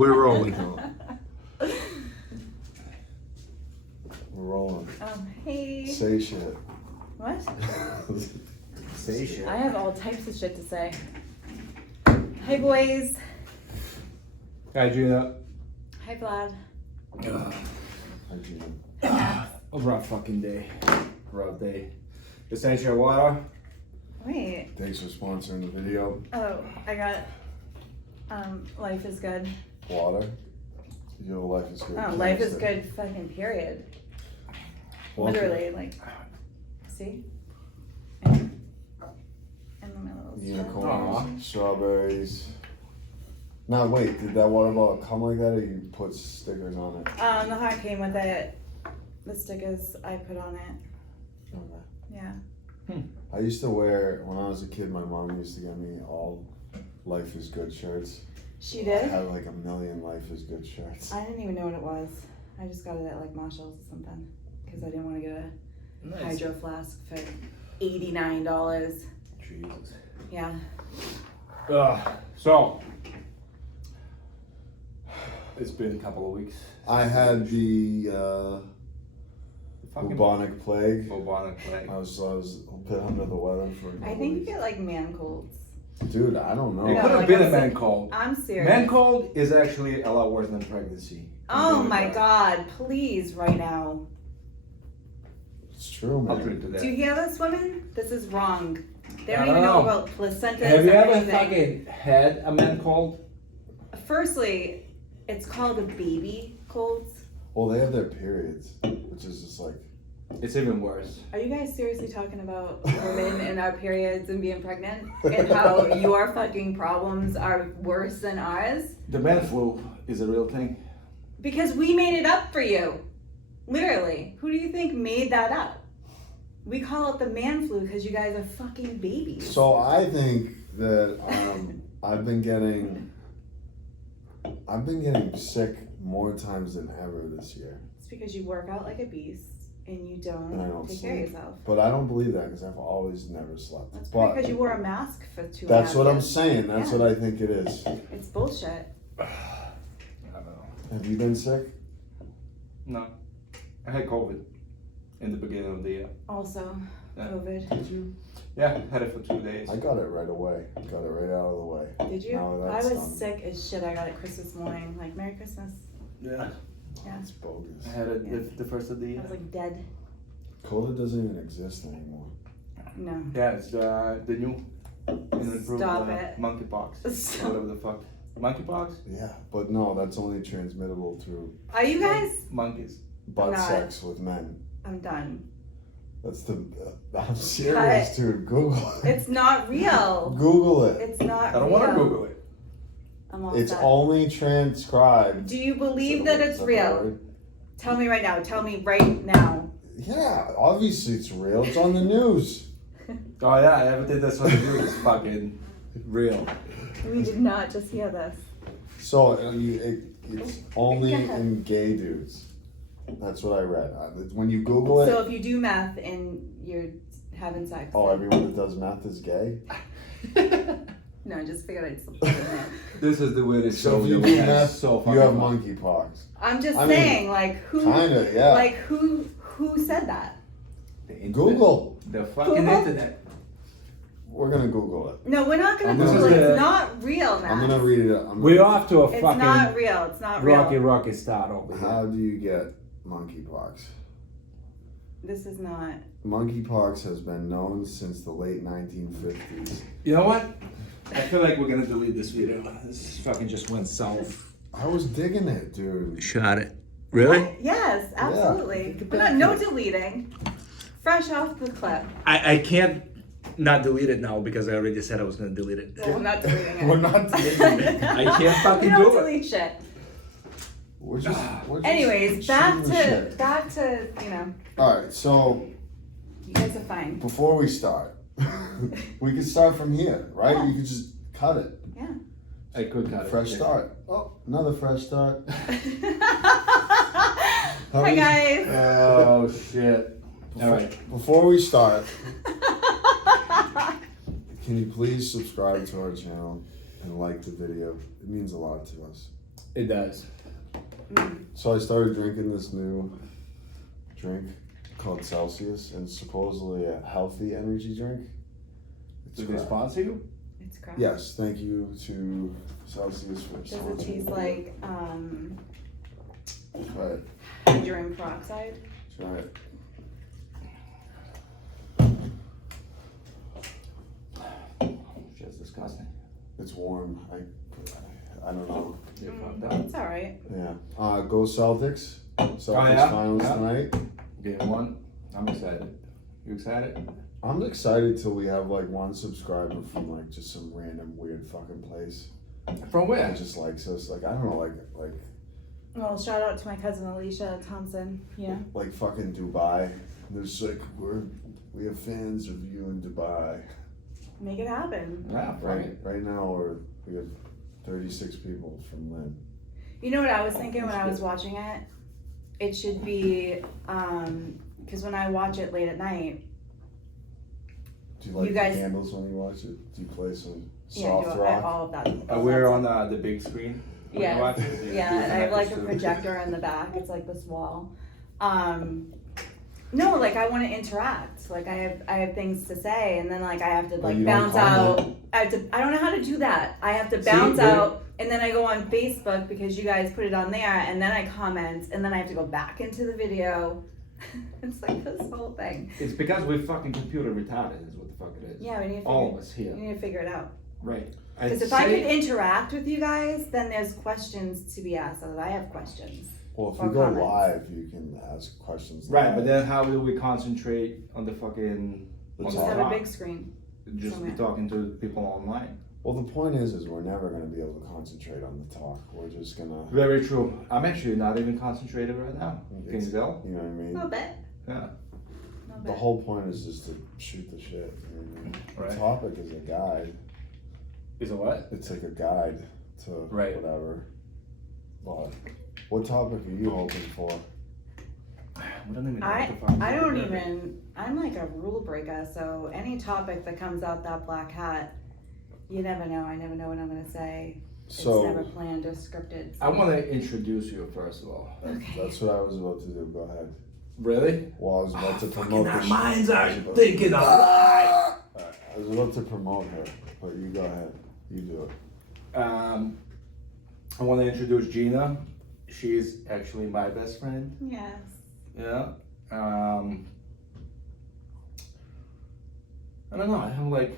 We're rolling. We're rolling. Hey. Say shit. What? Say shit. I have all types of shit to say. Hi, boys. Hi, Gina. Hi, Vlad. Hi, Gina. A rough fucking day. Rough day. Just ain't your water. Wait. Thanks for sponsoring the video. Oh, I got Life is Good. Water. Your life is good. Oh, Life is Good fucking period. Water. Literally, like, see? And then my little Unicorns, strawberries. Now wait, did that water bottle come like that, or you put stickers on it? The heart came with it. The stickers I put on it. Okay. Yeah. I used to wear, when I was a kid, my mom used to get me all Life is Good shirts. She I did? had like a million Life is Good shirts. I didn't even know what it was. I just got it at like Marshall's or something. Because I didn't want to get a hydro flask for $89. Jesus. Yeah. So, it's been a couple of weeks. I had the Fucking bubonic plague. bubonic plague. I was a bit under the weather for a couple I think you weeks. get like man colds. Dude, I don't know. It No, could have like been I'm a man sick. cold. I'm serious. Man cold is actually a lot worse than pregnancy. Oh my god, please, right now. It's true, I'll man. drink to that. Do you hear this, women? This is wrong. They I don't don't even know know. about placentas Have you or ever anything. fucking had a man cold? Firstly, it's called a baby colds. Well, they have their periods, which is just like, It's even worse. Are you guys seriously talking about women and our periods and being pregnant? And how your fucking problems are worse than ours? The man flu is a real thing. Because we made it up for you. Literally. Who do you think made that up? We call it the man flu because you guys are fucking babies. so I think that I've been getting sick more times than ever this year. It's because you work out like a beast and you And I don't don't take care of sleep. yourself. But I don't believe that because I've always never slept. That's But because you wore a mask for 2 that's what I'm years. saying. That's Yeah. what I think it is. It's bullshit. I don't know. Have you been sick? No. I had COVID in the beginning of the year. Also, Yeah. COVID. Did you? Yeah, had it for 2 days. I got it right away. Got it right out of the way. Did you? Now I that's was done. sick as shit. I got it Christmas morning. Like, Merry Christmas. Yeah. Yeah. It's bogus. I had it Yeah. the first of the I year. was like dead. COVID doesn't even exist anymore. No. Yeah, it's the new and improved Stop it. monkeypox. Stop. Whatever the fuck. Monkeypox? Yeah, but no, that's only transmittable through Are you guys? Monkeys. butt Not. sex with men. I'm done. That's the. I'm serious, dude. Google it. It's not real. Google it. It's not I don't real. want to Google it. I'm all It's set. only transcribed. Do you believe Is that the it's real? word? Tell me right now. Tell me right now. Yeah, obviously it's real. It's on the news. Oh yeah, everything that's on the news is fucking real. We did not just hear this. So it's only Go ahead. in gay dudes. That's what I read. When you Google it, So if you do math and you're having sex. oh, everyone that does math is gay. No, I just figured I'd slip that in there. This is the weirdest So show if you we've do had. math, So fucking you have long. monkeypox. I'm just I mean, saying, like who? Kinda, yeah. Like who said that? The internet. Google. The fucking Google? internet. We're gonna Google it. No, we're not gonna I'm Google gonna- it. It's not real, man. I'm gonna read it. We're off to a It's fucking not real. It's not real. rocky start over here. How do you get monkeypox? This is not. Monkeypox has been known since the late 1950s. You know what? I feel like we're gonna delete this video. This fucking just went south. I was digging it, dude. Shot it. Really? Yes, absolutely. Look at We're that. not, no deleting. Fresh off the clip. I can't not delete it now because I already said I was gonna delete it. Well, we're not deleting it. We're not deleting it. I can't fucking we don't do it. delete shit. We're just Anyways, back shooting the to shit. you know. All right, so You guys are fine. before we start, we can start from here, right? Yeah. You can just cut it. Yeah. I could cut it. Fresh start. Oh, another fresh start. Hi guys. Oh shit. All right. Before we start, can you please subscribe to our channel and like the video? It means a lot to us. It does. So I started drinking this new drink called Celsius, and it's supposedly a healthy energy drink. It's Did they crap. sponsor you? It's crap. Yes, thank you to Celsius for Does it sponsoring taste me. like Try it. hydrogen peroxide? Try it. Just disgusting. It's warm. I don't know. You're fucked up. It's alright. Yeah. Go Celtics. Celtics yeah? finals Yeah. tonight. Game one. I'm excited. You excited? I'm excited till we have like one subscriber from like just some random weird fucking place From where? that just likes us. Like I don't know, like Well, shout out to my cousin Alicia Thompson. Yeah. like fucking Dubai. There's like we have fans of you in Dubai. Make it happen. Yeah, Right now we have 36 people from Lynn. You know what I was thinking when that's I was good. watching it? It should be, because when I watch it late at night, Do you like You guys- the candles when you watch it? Do you play some yeah, soft do rock? all of that. We're on the big screen. when you Yeah, watch it? yeah, and I have like a Just- projector in the back. It's like this wall. No, like I want to interact. Like I have things to say, and then like I have to But like you don't bounce out. comment? I don't know how to do that. I have to See, bounce there- out, and then I go on Facebook because you guys put it on there, and then I comment, and then I have to go back into the video. It's like this whole thing. It's because we're fucking computer retarded, is what the fuck it is. Yeah, we need to All figure, of us here. we need to figure it out. Right. Because if I could interact with you guys, then there's questions to be asked. So I have questions. Well, if Or we go comments. live, you can ask questions. Right, live. but then how do we concentrate on the fucking The on Just the have a talk? big screen. Just be somewhere. talking to people online. Well, the point is we're never gonna be able to concentrate on the talk. We're just gonna, Very true. I'm actually not even concentrated right now. Can you tell? you know what I A mean? little bit. Yeah. A little The bit. whole point is just to shoot the shit. You know what I mean? Right. The topic is a guide. Is it what? It's like a guide to Right. whatever. But what topic are you hoping for? We don't even know what the fuck I is don't happening. even, I'm like a rule breaker, so any topic that comes out that black hat, you never know. I never know what I'm gonna say. It's never So planned or scripted. I want to introduce you first of all. Okay. that's what I was about to do. Go ahead. Really? Well, I was about to promote Fucking our the minds are I was about- thinking alike. I was about to promote her, but you go ahead. You do it. I want to introduce Gina. She's actually my best friend. Yes. Yeah. I don't know. I have like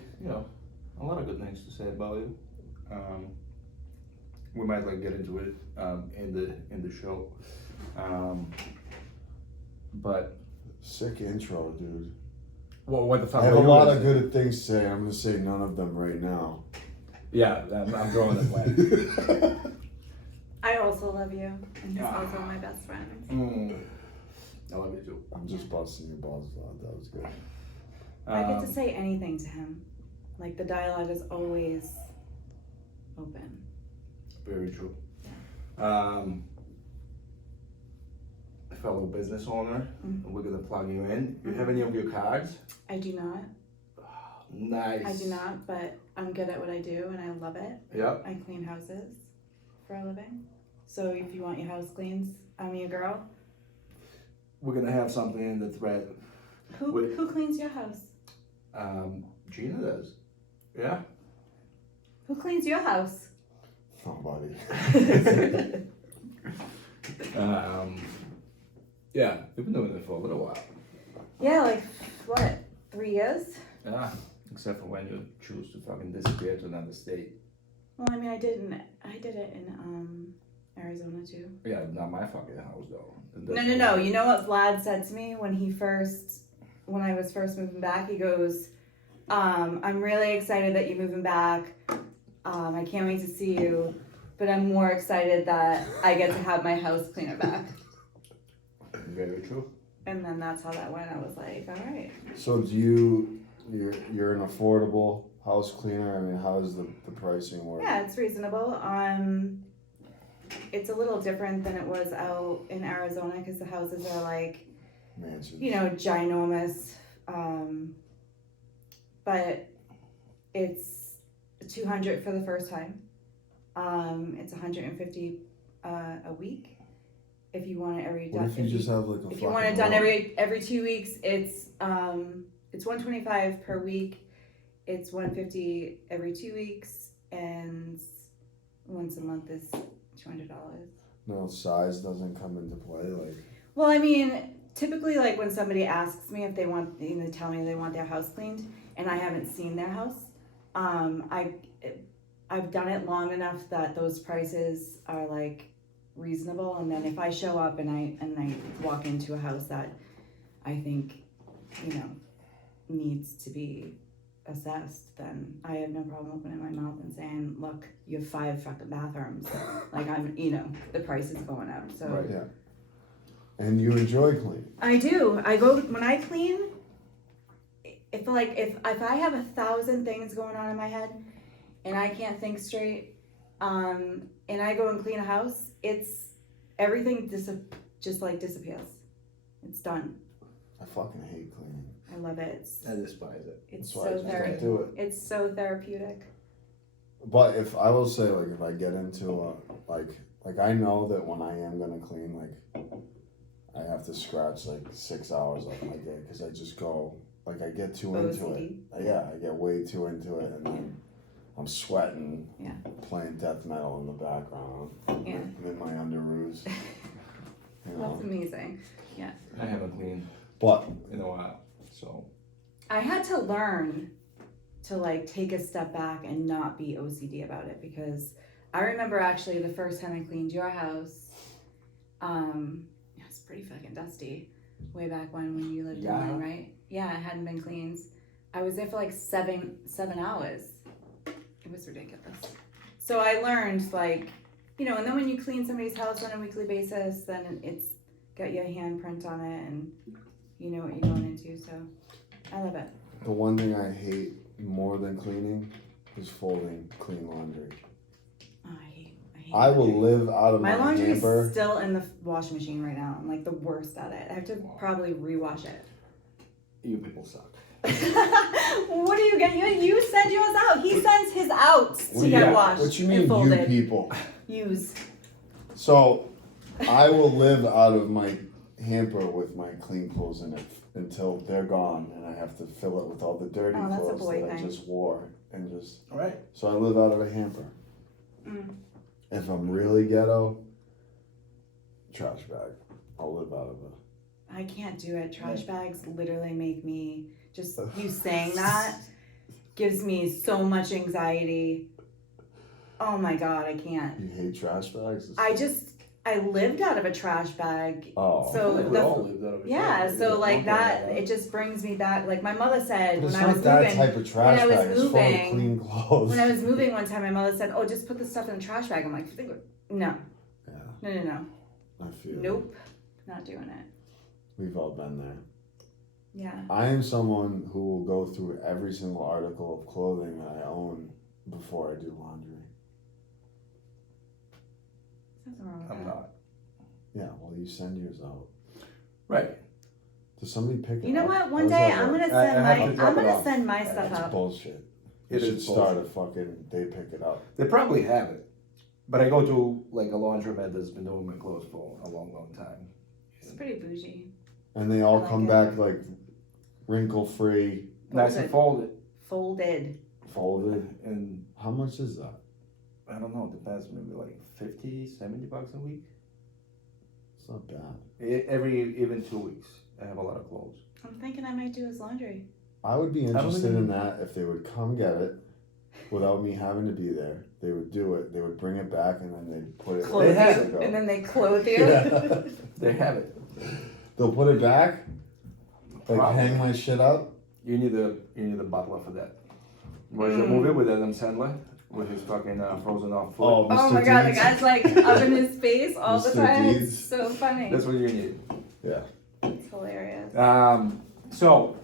a lot of good things to say about you. We might like get into it in the show. But Sick intro, dude. what the fuck? I have a lot of good things to say. I'm gonna say none of them right now. Yeah, I'm drawing a blank. I also love you, and he's also my best friend. I love you too. I'm just busting your balls out. That was good. I get to say anything to him. Like the dialogue is always open. Very true. Fellow business owner, we're gonna plug you in. You have any of your cards? I do not. Nice. I do not, but I'm good at what I do, and I love it. Yep. I clean houses for a living. So if you want your house cleaned, I'm your girl. We're gonna have something in the thread. Wait. Who cleans your house? Gina does. Yeah. Who cleans your house? Nobody. Yeah, we've been doing it for a little while. Yeah, like what? 3 years? Yeah. Except for when you choose to fucking disappear to another state. Well, I mean, I did it in Arizona too. Yeah, not my fucking house though. No. You know what Vlad said to me when I was first moving back? He goes, I'm really excited that you're moving back. I can't wait to see you, but I'm more excited that I get to have my house cleaner back. Very true. And then that's how that went. I was like, all right. So you're an affordable house cleaner? I mean, how does the pricing work? Yeah, it's reasonable. It's a little different than it was out in Arizona because the houses are like, Mansions. ginormous. But it's $200 for the first time. It's $150 a week. If you want it every What if you just have like a if you want it fucking done lump? every 2 weeks, it's $125 per week. It's $150 every 2 weeks, and once a month is $200. No, size doesn't come into play. Like, Well, I mean, typically, like when somebody asks me if they want, tell me they want their house cleaned, and I haven't seen their house, I've done it long enough that those prices are like reasonable. And then if I show up and I walk into a house that I think, needs to be assessed, then I have no problem opening my mouth and saying, look, you have 5 fucking bathrooms. Like the price is going up. So. Right. yeah. And you enjoy cleaning. I do. When I clean. If I have 1,000 things going on in my head, and I can't think straight, and I go and clean a house, everything just disappears. It's done. I fucking hate cleaning. I love it. I despise it. It's That's why I so just don't therapeutic. do it. It's so therapeutic. But if I will say, like, if I get into like I know that when I am gonna clean, like, I have to scratch like 6 hours off my day because I just go, like, I get too into it. OCD. Yeah, I get way too into it, and then I'm sweating, Yeah. playing death metal in the background. Yeah. I'm in my underoos. You know, That's amazing. I haven't cleaned but in a while, so. I had to learn to take a step back and not be OCD about it, because I remember actually the first time I cleaned your house, it was pretty fucking dusty way back when you lived in mine, right? Yeah, it hadn't been cleaned. I was there for like seven hours. It was ridiculous. So I learned and then when you clean somebody's house on a weekly basis, then it's got your handprint on it and you know what you're going into, so I love it. the one thing I hate more than cleaning is folding clean laundry. Oh, I hate I will laundry. live out of my laundry's hamper. still in the washing machine right now. I'm like the worst at it. I have to probably rewash it. You people suck. What do you get? You send yours out. He sends his out to Yeah, get washed what you and mean, you folded. people? Use. So, I will live out of my hamper with my clean clothes in it until they're gone, and I have to fill it with all the dirty Oh, that's a clothes boy that I thing. just wore, and just. All right. So I live out of a hamper. Mm. If I'm really ghetto, trash bag. I'll live out of it. I can't do it. Trash bags literally make me just you saying that gives me so much anxiety. Oh my god, I can't. You hate trash bags? I lived out of a trash bag. Oh. So We all lived out of a Yeah, trash so bag. like Okay, that, yeah. it just brings me back. Like my mother said But it's when I not was that moving. type of trash I was bag. It's full of moving- clean clothes. When I was moving one time, my mother said, "Oh, just put the stuff in the trash bag." I'm like, "No, Yeah, no. I feel. Nope, not doing it." We've all been there. Yeah. I am someone who will go through every single article of clothing that I own before I do laundry. There's nothing wrong with I'm that. not. Yeah, well, you send yours out. Right. Does somebody pick it up? You know what? One How does day that I'm work? gonna I send have my to drop it off. stuff That's out. bullshit. It You should is start bullshit. a fucking. They pick it up. They probably have it, but I go to like a laundromat that's been doing my clothes for a long, long time. It's pretty bougie. And they all I come like back like wrinkle free, Nice and folded, Folded. folded. and How much is that? I don't know. It depends. Maybe like $50-$70 a week. It's not bad. Even 2 weeks. I have a lot of clothes. I'm thinking I might do his laundry. I would be don't interested even- in that if they would come get it without me having to be there. They would do it. They would bring it back and then they'd put it. Clothe They have you, to go. and then they clothe you. Yeah. They have it. They'll put it back. Like Probably. hang my shit up. You need a butler for that. Where's the movie with Adam Sandler with his fucking frozen off foot? Oh, Oh Mr. my god, the Deeds. guy's like up in his face all the Mr. time. It's Deeds. so funny. That's what you need. Yeah. It's hilarious. So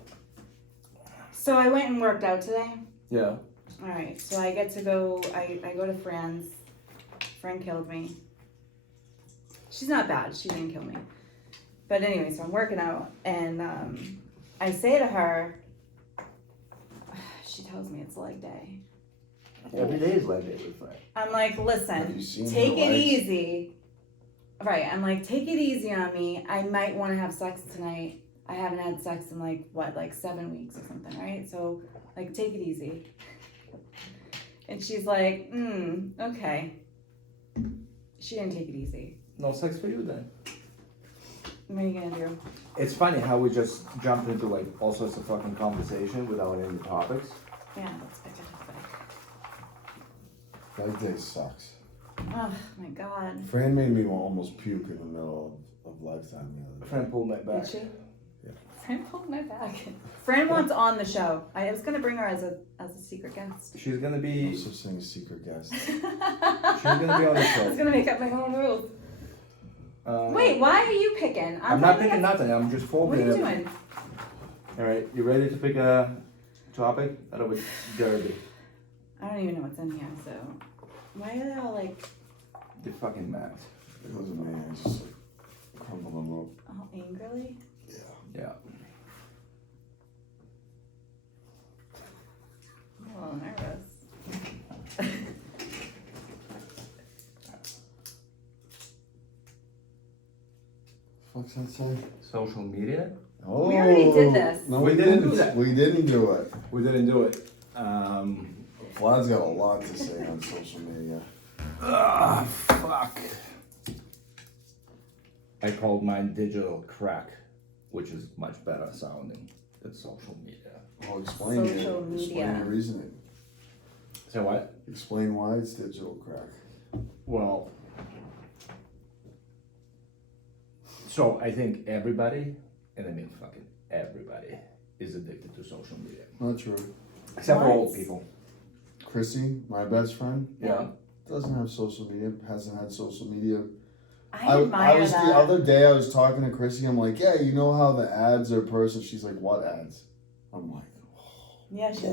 So I went and worked out today. yeah, Alright, so I get to go, I go to Fran's. Fran killed me. She's not bad, she didn't kill me. But anyway, so I'm working out and I say to her, she tells me it's leg day. every day is like that with Frank. I'm like, Have listen, you seen take her it legs? easy. Right, I'm like, take it easy on me. I might want to have sex tonight. I haven't had sex in like 7 weeks or something, right? So, like, take it easy. And she's like, okay. She didn't take it easy. No sex for you then. What are you gonna do? It's funny how we just jumped into like all sorts of fucking conversation without any topics. Yeah, let's pick it up. That day sucks. Oh my god. Fran made me almost puke in the middle of Lifetime the other day. Friend pulled my back. Did she? Yeah. Fran pulled my back. Fran wants on the show. I was gonna bring her as a secret guest. She's gonna No be. such thing as secret guest. She's gonna be on the I show. was gonna make up my own rules. Wait, why are you picking? I'm not thinking picking nothing. I'm just What are forming you it. doing? All right, you ready to pick a topic? Out of a derby. I don't even know what's in here, so why are they all like The fucking max. It wasn't me, I just like crumbled them up. all angrily? Yeah. I'm a little nervous. What's that say? Social media. Oh, We already did this. No, We we didn't didn't. do that. We didn't do it. We didn't do it. Vlad's got a lot to say on social media. Fuck. I called mine digital crack, which is much better sounding than social media. Well, explain it. Social Explain media. the reasoning. So what? Explain why it's digital crack. Well, so I think everybody, and I mean fucking everybody, is addicted to social media. Not true. Except for What? old people. Chrissy, my best friend, Yeah. doesn't have social media, hasn't had social media. I admire was that. the other day I was talking to Chrissy, I'm like, yeah, you know how the ads are personal? She's like, what ads? I'm like, Yeah, she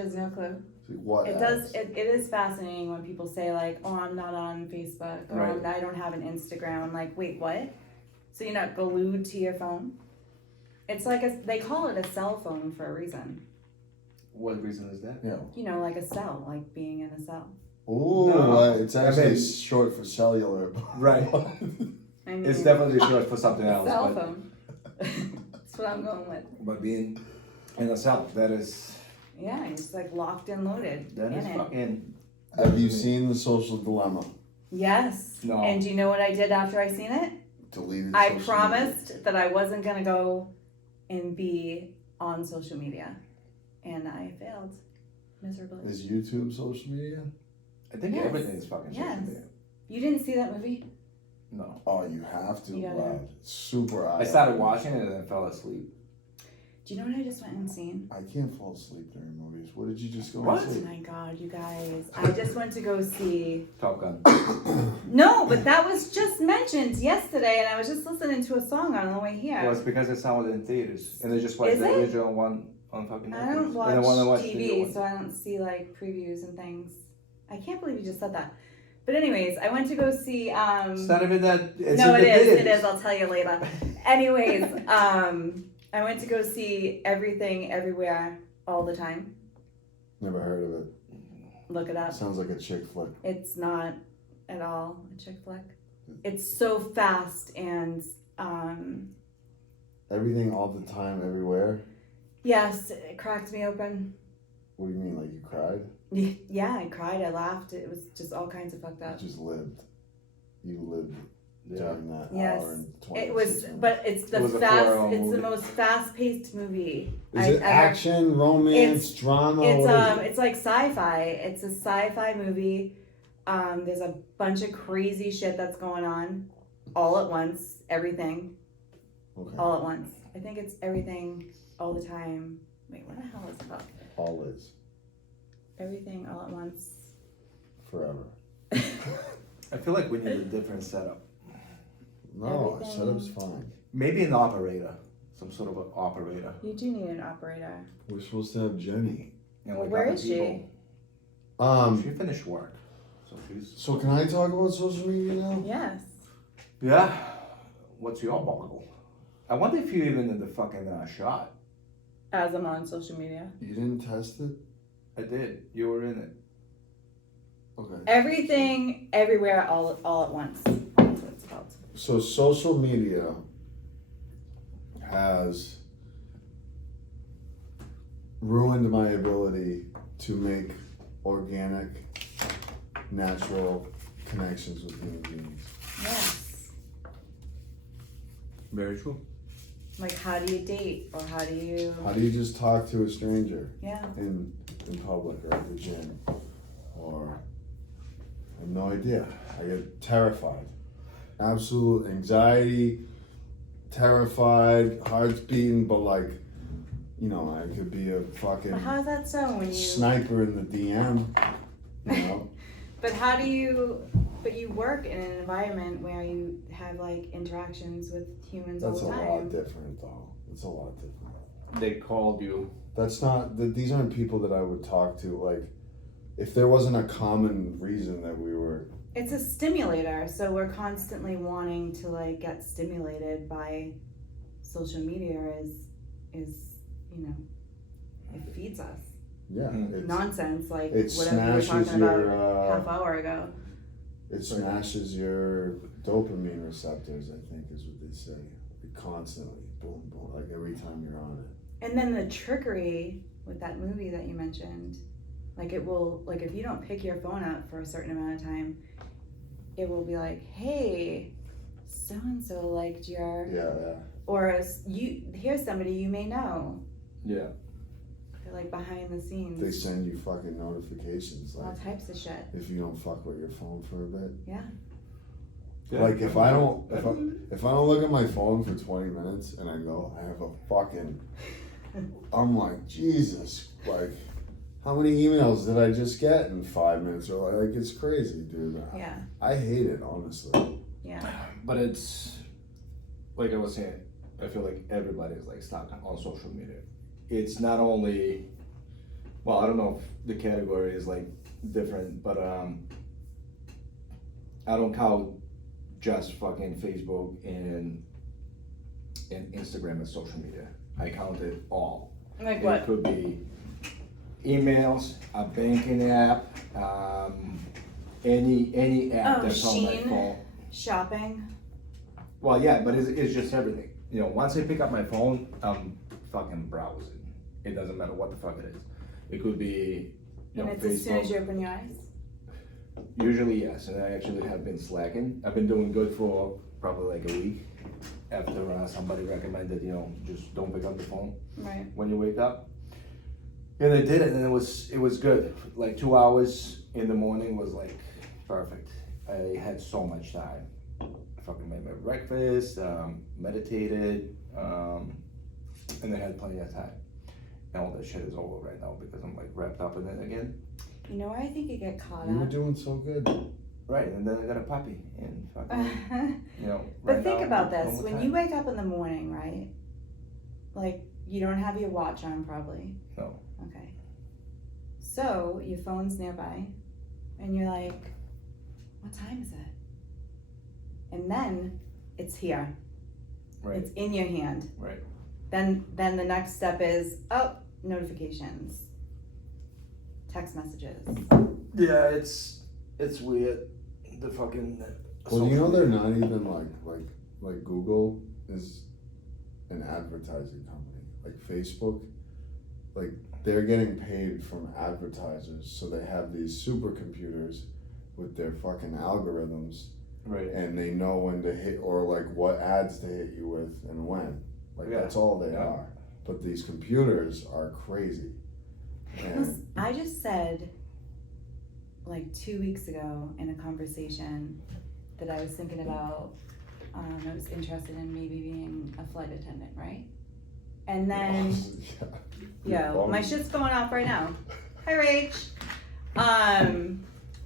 has no clue. she's like, what It ads? does. It is fascinating when people say like, "Oh, I'm not on Facebook," or Right. "I don't have an Instagram." I'm like, wait, what? So you're not glued to your phone? It's like they call it a cell phone for a reason. What reason is that? Yeah. You know, like a cell, like being in a cell. Oh, No. it's actually mean- short for cellular. Right. I mean, It's definitely short for something else. cell but, phone. That's what I'm going with. but being in a cell, that is Yeah, it's like locked and loaded in it. fucking. Have you seen The Social Dilemma? Yes. No. And do you know what I did after I seen it? Deleted I social promised that I wasn't gonna go and be on social media, and I failed miserably. media. Is YouTube social media? I think Yes. everything is fucking social Yes. media. You didn't see that movie? No. Oh, you have to, You gotta- Vlad. Super I started watching it and then fell asleep. Do you know what I just went and seen? I can't fall asleep during movies. What did you just go What? and Oh see? my god, you guys. I just went to go see. Top Gun. No, but that was just mentioned yesterday, and I was just listening to a song on the way here. Well, it's because it's out in theaters, and they just watched Is the it? original one on fucking. I don't Netflix. watch And I wanna watch the new TV, one. so I don't see like previews and things. I can't believe you just said that. But anyways, I went to go see. It's not even that. It's No, in it the is. It theaters. is. I'll tell you later. Anyways, I went to go see Everything Everywhere All the Time. Never heard of it. Look it up. Sounds like a chick flick. It's not at all a chick flick. It's so fast and Everything all the time, everywhere. yes, it cracked me open. What do you mean? Like you cried? Yeah, I cried. I laughed. It was just all kinds of fucked up. You just lived. You lived Yeah. during that Yes. hour and 20 It was, but it's the It was a fast. 4-hour It's the movie. most fast-paced movie. Is it action, romance, drama? It's what is it? it's like sci-fi. It's a sci-fi movie. There's a bunch of crazy shit that's going on, all at once. Everything, Okay. all at once. I think it's everything, all the time. Wait, what the hell is it called? All is Everything, all at once. forever. I feel like we need a different setup. No, Everything. setup's fine. Maybe an operator, some sort of an operator. You do need an operator. We're supposed to have Jenny. And Well, like where other is she? people. She finished work, so she's. So can I talk about social media now? Yes. Yeah. What's your boggle? I wonder if you even did the fucking shot. As I'm on social media. You didn't test it? I did. You were in it. Okay. Everything, everywhere, all at once. That's what it's called. so social media has ruined my ability to make organic, natural connections with human beings. Yes. Very true. Like, how do you date, or how do you? How do you just talk to a stranger Yeah. in public or at the gym? Or I have no idea. I get terrified. Absolute anxiety, terrified, heart's beating, but like, you know, I could be a fucking But how's that so when you? sniper in the DM, you know? But how do you? But you work in an environment where you have like interactions with humans That's a all the time. lot different though. It's a lot different. They called you. That's not, these aren't people that I would talk to, like, if there wasn't a common reason that we were, It's a stimulator, so we're constantly wanting to like get stimulated by social media. Is you know, it feeds us yeah, it's, nonsense like it whatever we were smashes talking about your, half hour ago. it smashes your dopamine receptors, I think is what they say. Constantly, boom, boom, like every time you're on it. And then the trickery with that movie that you mentioned, like it will, like if you don't pick your phone up for a certain amount of time, it will be like, hey, so and so liked your, Yeah. or you here's somebody you may know. Yeah. They're like behind the scenes. They send you fucking notifications, all like, types of shit. if you don't fuck with your phone for a bit. Yeah. Like if I don't look at my phone for 20 minutes and I go, I have a fucking, I'm like, Jesus, like, how many emails did I just get in 5 minutes? Or like, it's crazy, dude. Yeah. I hate it, honestly. Yeah. But it's like I was saying, I feel like everybody's like stuck on social media. It's not only, well, I don't know if the category is like different, but I don't count just fucking Facebook and Instagram as social media. I count it all. Like It what? could be emails, a banking app, any app Oh, that's on my Shein. phone. Shopping. Well, yeah, but it's just everything. You know, once I pick up my phone, I'm fucking browsing. It doesn't matter what the fuck it is. It could be, you And know, it's as soon as you Facebook. open your eyes. Usually, yes, and I actually have been slacking. I've been doing good for probably like a week after somebody recommended, you know, just don't pick up the phone Right. when you wake up. And I did it, and it was good. Like 2 hours in the morning was like perfect. I had so much time. I fucking made my breakfast, meditated, and I had plenty of time. And all that shit is over right now because I'm like wrapped up in it again. You know where I think you get caught You were up? doing so good. Right, and then I got a puppy, and fucking, you know. But right think now, about no this. more When time. you wake up in the morning, right? Like, you don't have your watch on probably. No. Okay. So, your phone's nearby, and you're like, what time is it? And then, it's here. Right, It's in your hand. right. Then the next step is, oh, notifications. Text messages. Yeah, it's weird. The fucking. Well, you know social they're media. not even like Google is an advertising company. Like Facebook, like they're getting paid from advertisers, so they have these supercomputers with their fucking algorithms, Right. and they know when to hit or like what ads to hit you with and when. Like Yeah. that's all they Yeah. are. But these computers are crazy. And I just said, like 2 weeks ago in a conversation, that I was thinking about, I was interested in maybe being a flight attendant, right? And then, yo, my shit's going off right now. Hi, Rach.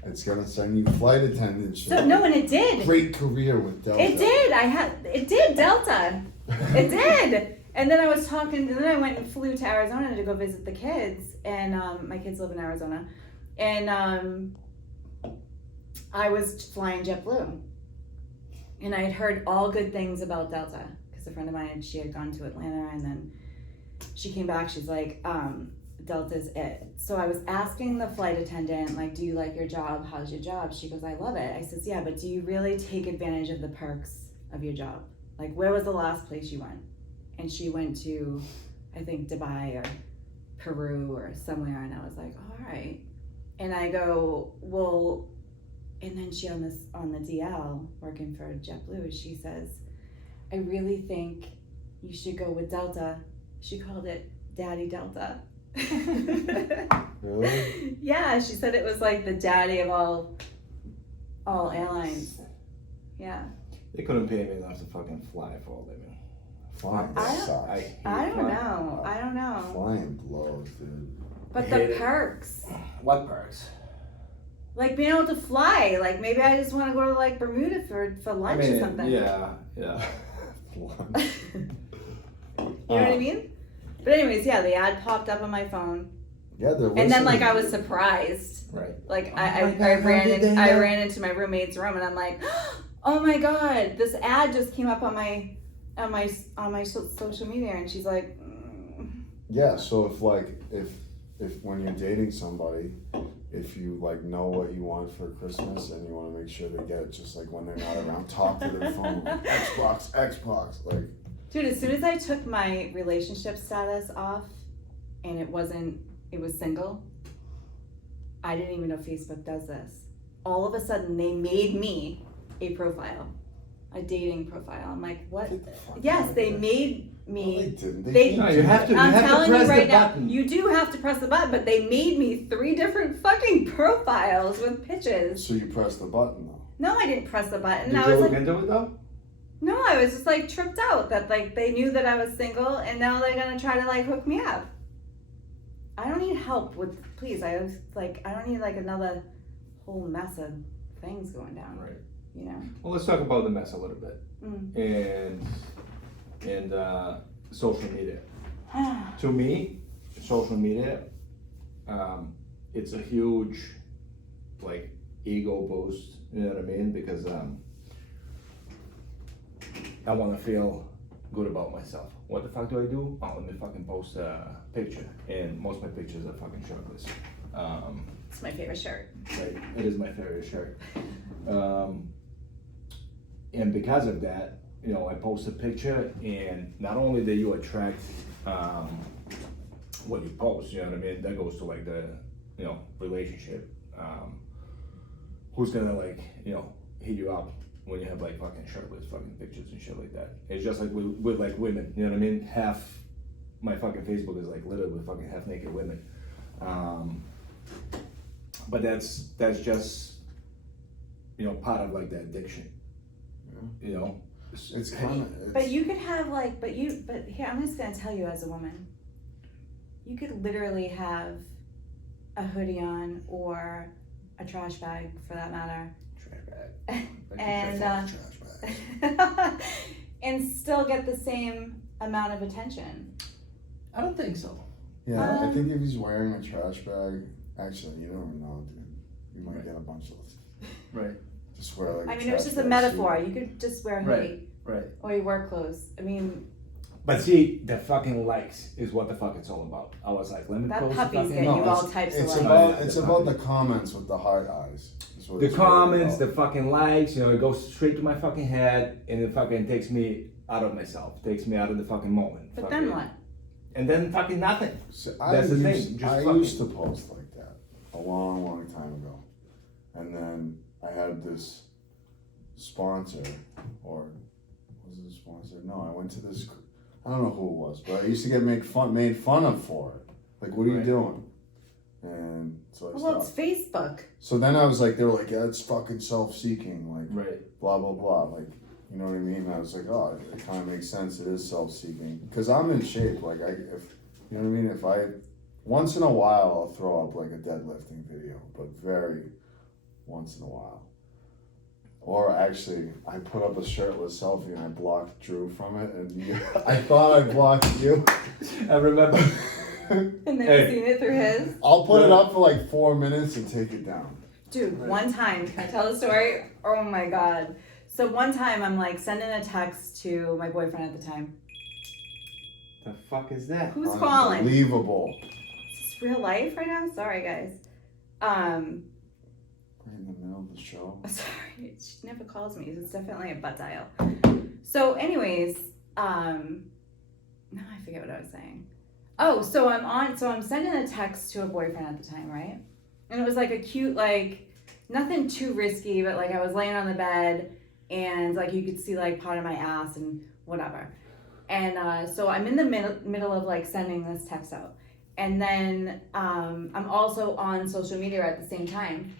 It's gonna send you flight attendant shit. So no, and it did. Great career with Delta. It did. It did Delta. It did. And then I was talking, and then I went and flew to Arizona to go visit the kids, and my kids live in Arizona, and I was flying JetBlue, and I had heard all good things about Delta because a friend of mine, she had gone to Atlanta, and then she came back. She's like, Delta's it. So I was asking the flight attendant, like, do you like your job? How's your job? She goes, I love it. I says, yeah, but do you really take advantage of the perks of your job? Like, where was the last place you went? And she went to, I think, Dubai or Peru or somewhere. And I was like, all right. And I go, well, and then she on the DL working for JetBlue, she says, I really think you should go with Delta. She called it Daddy Delta. Really? Yeah, she said it was like the daddy of all airlines. Yeah. They couldn't pay me enough to fucking fly for all they knew. Flying I don't- sucks. I don't know. Flying blows, dude. But I the hate it. perks. What perks? Like being able to fly. Like maybe I just want to go to like Bermuda for lunch or something. Yeah. Lunch. You know what I mean? But anyways, yeah, the ad popped up on my phone. Yeah, they're And then like listening. I was surprised. Right. Like Oh I my God, how did they I know? ran into my roommate's room and I'm like, oh my God, this ad just came up on my social media, and she's like, Yeah, so if when you're dating somebody, if you like know what you want for Christmas and you want to make sure they get it just like when they're not around, talk to their phone, like, Xbox, like. dude, as soon as I took my relationship status off and it was single, I didn't even know Facebook does this. All of a sudden they made me a profile, a dating profile. I'm like, what? Get the fuck out Yes, of they here. made No, me. they didn't. they- No, you have to. You I'm have to telling you press right the now, button. you do have to press the button, but they made me 3 different fucking profiles with pictures. So you press the button though. No, I didn't press the button. Did I you was look like, into it though? no, I was just like tripped out that like they knew that I was single and now they're gonna try to like hook me up. I don't need help with, please. I don't need like another whole mess of things going down. Right. You know. Well, let's talk about the mess a little bit Mm. and social media. To me, social media, it's a huge like ego boost. You know what I mean? Because I want to feel good about myself. What the fuck do I do? Oh, let me fucking post a picture, and most of my pictures are fucking shirtless. It's my favorite shirt. Right, it is my favorite shirt. And because of that, you know, I post a picture, and not only do you attract what you post, you know what I mean? That goes to like the, you know, relationship. Who's gonna like, you know, hit you up when you have like fucking shirtless fucking pictures and shit like that? It's just like with like women, you know what I mean? Half my fucking Facebook is like littered with fucking half naked women. But that's just, you know, part of like the addiction. Yeah. You know? It's kind of. But you could have like, but here, I'm just gonna tell you as a woman, you could literally have a hoodie on or a trash bag for that matter. And and still get the same amount of attention. I don't think so. Yeah, I think if he's wearing a trash bag, actually, you don't even know, dude. You might Right. get a bunch of. Right. Just wear like. I a mean, it was trash just a bag metaphor. suit. You could just wear a Right. hoodie Right. or your work clothes. I mean, But see, the fucking likes is what the fuck it's all about. I was like, let me that post puppy's the getting fucking... you No, all it's- types of It's likes. about Yeah, it's the about the puppy. comments with the heart eyes. is what The it's really comments, about. the fucking likes, you know, it goes straight to my fucking head, and it fucking takes me out of myself, takes me out of the fucking moment. But fucking, then what? And then fucking nothing. So That's the thing, just I fucking- used to post like that a long time ago, and then I had this sponsor, or was it a sponsor? No, I went to this. I don't know who it was, but I used to get made fun of for it. Like, what are you Right. doing? And so I Well, stopped. it's Facebook. So then I was like, they were like, yeah, it's fucking self-seeking, like Right. blah blah blah, like. You know what I mean? And I was like, oh, it kind of makes sense. It is self-seeking because I'm in shape. Like if you know what I mean. If I once in a while I'll throw up like a deadlifting video, but very once in a while. Or actually, I put up a shirtless selfie and I blocked Drew from it, and I thought I blocked you. And I remember. then Hey. you've seen it through his. I'll put it up for like 4 minutes and take it down. Dude, one time, can I tell the story? Oh my God. So one time I'm like sending a text to my boyfriend at the time. The fuck is that? Who's calling? Unbelievable. Is this real life right now? Sorry guys. Right in the middle of the show. Sorry, she never calls me. It's definitely a butt dial. So, anyways, now I forget what I was saying. Oh, so I'm sending a text to a boyfriend at the time, right? And it was like a cute, like, nothing too risky, but like I was laying on the bed and like you could see like part of my ass and whatever. And so I'm in the middle of like sending this text out. And then I'm also on social media at the same time.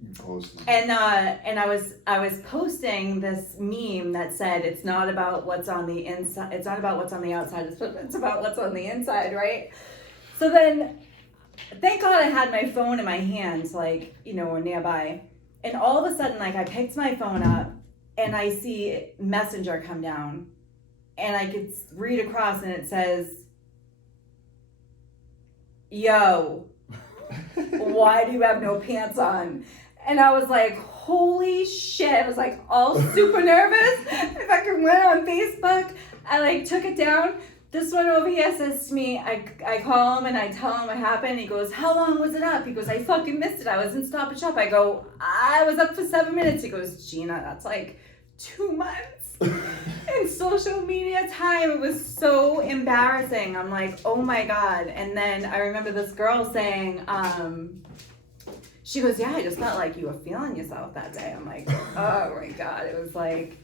You posted. And I was posting this meme that said it's not about what's on the inside, it's not about what's on the outside, it's about what's on the inside, right? So then, thank God I had my phone in my hands, like, you know, or nearby. And all of a sudden, like, I picked my phone up and I see Messenger come down and I could read across and it says, "Yo, why do you have no pants on?" And I was like, holy shit. I was like all super nervous. I fucking went on Facebook. I like took it down. This one over here says to me, I call him and I tell him what happened. He goes, "How long was it up?" He goes, "I fucking missed it. I was in Stop and Shop." I go, "I was up for 7 minutes." He goes, "Gina, that's like 2 months." In social media time, it was so embarrassing. I'm like, oh my God. And then I remember this girl saying, she goes, "Yeah, I just felt like you were feeling yourself that day." I'm like, oh my God. It was like,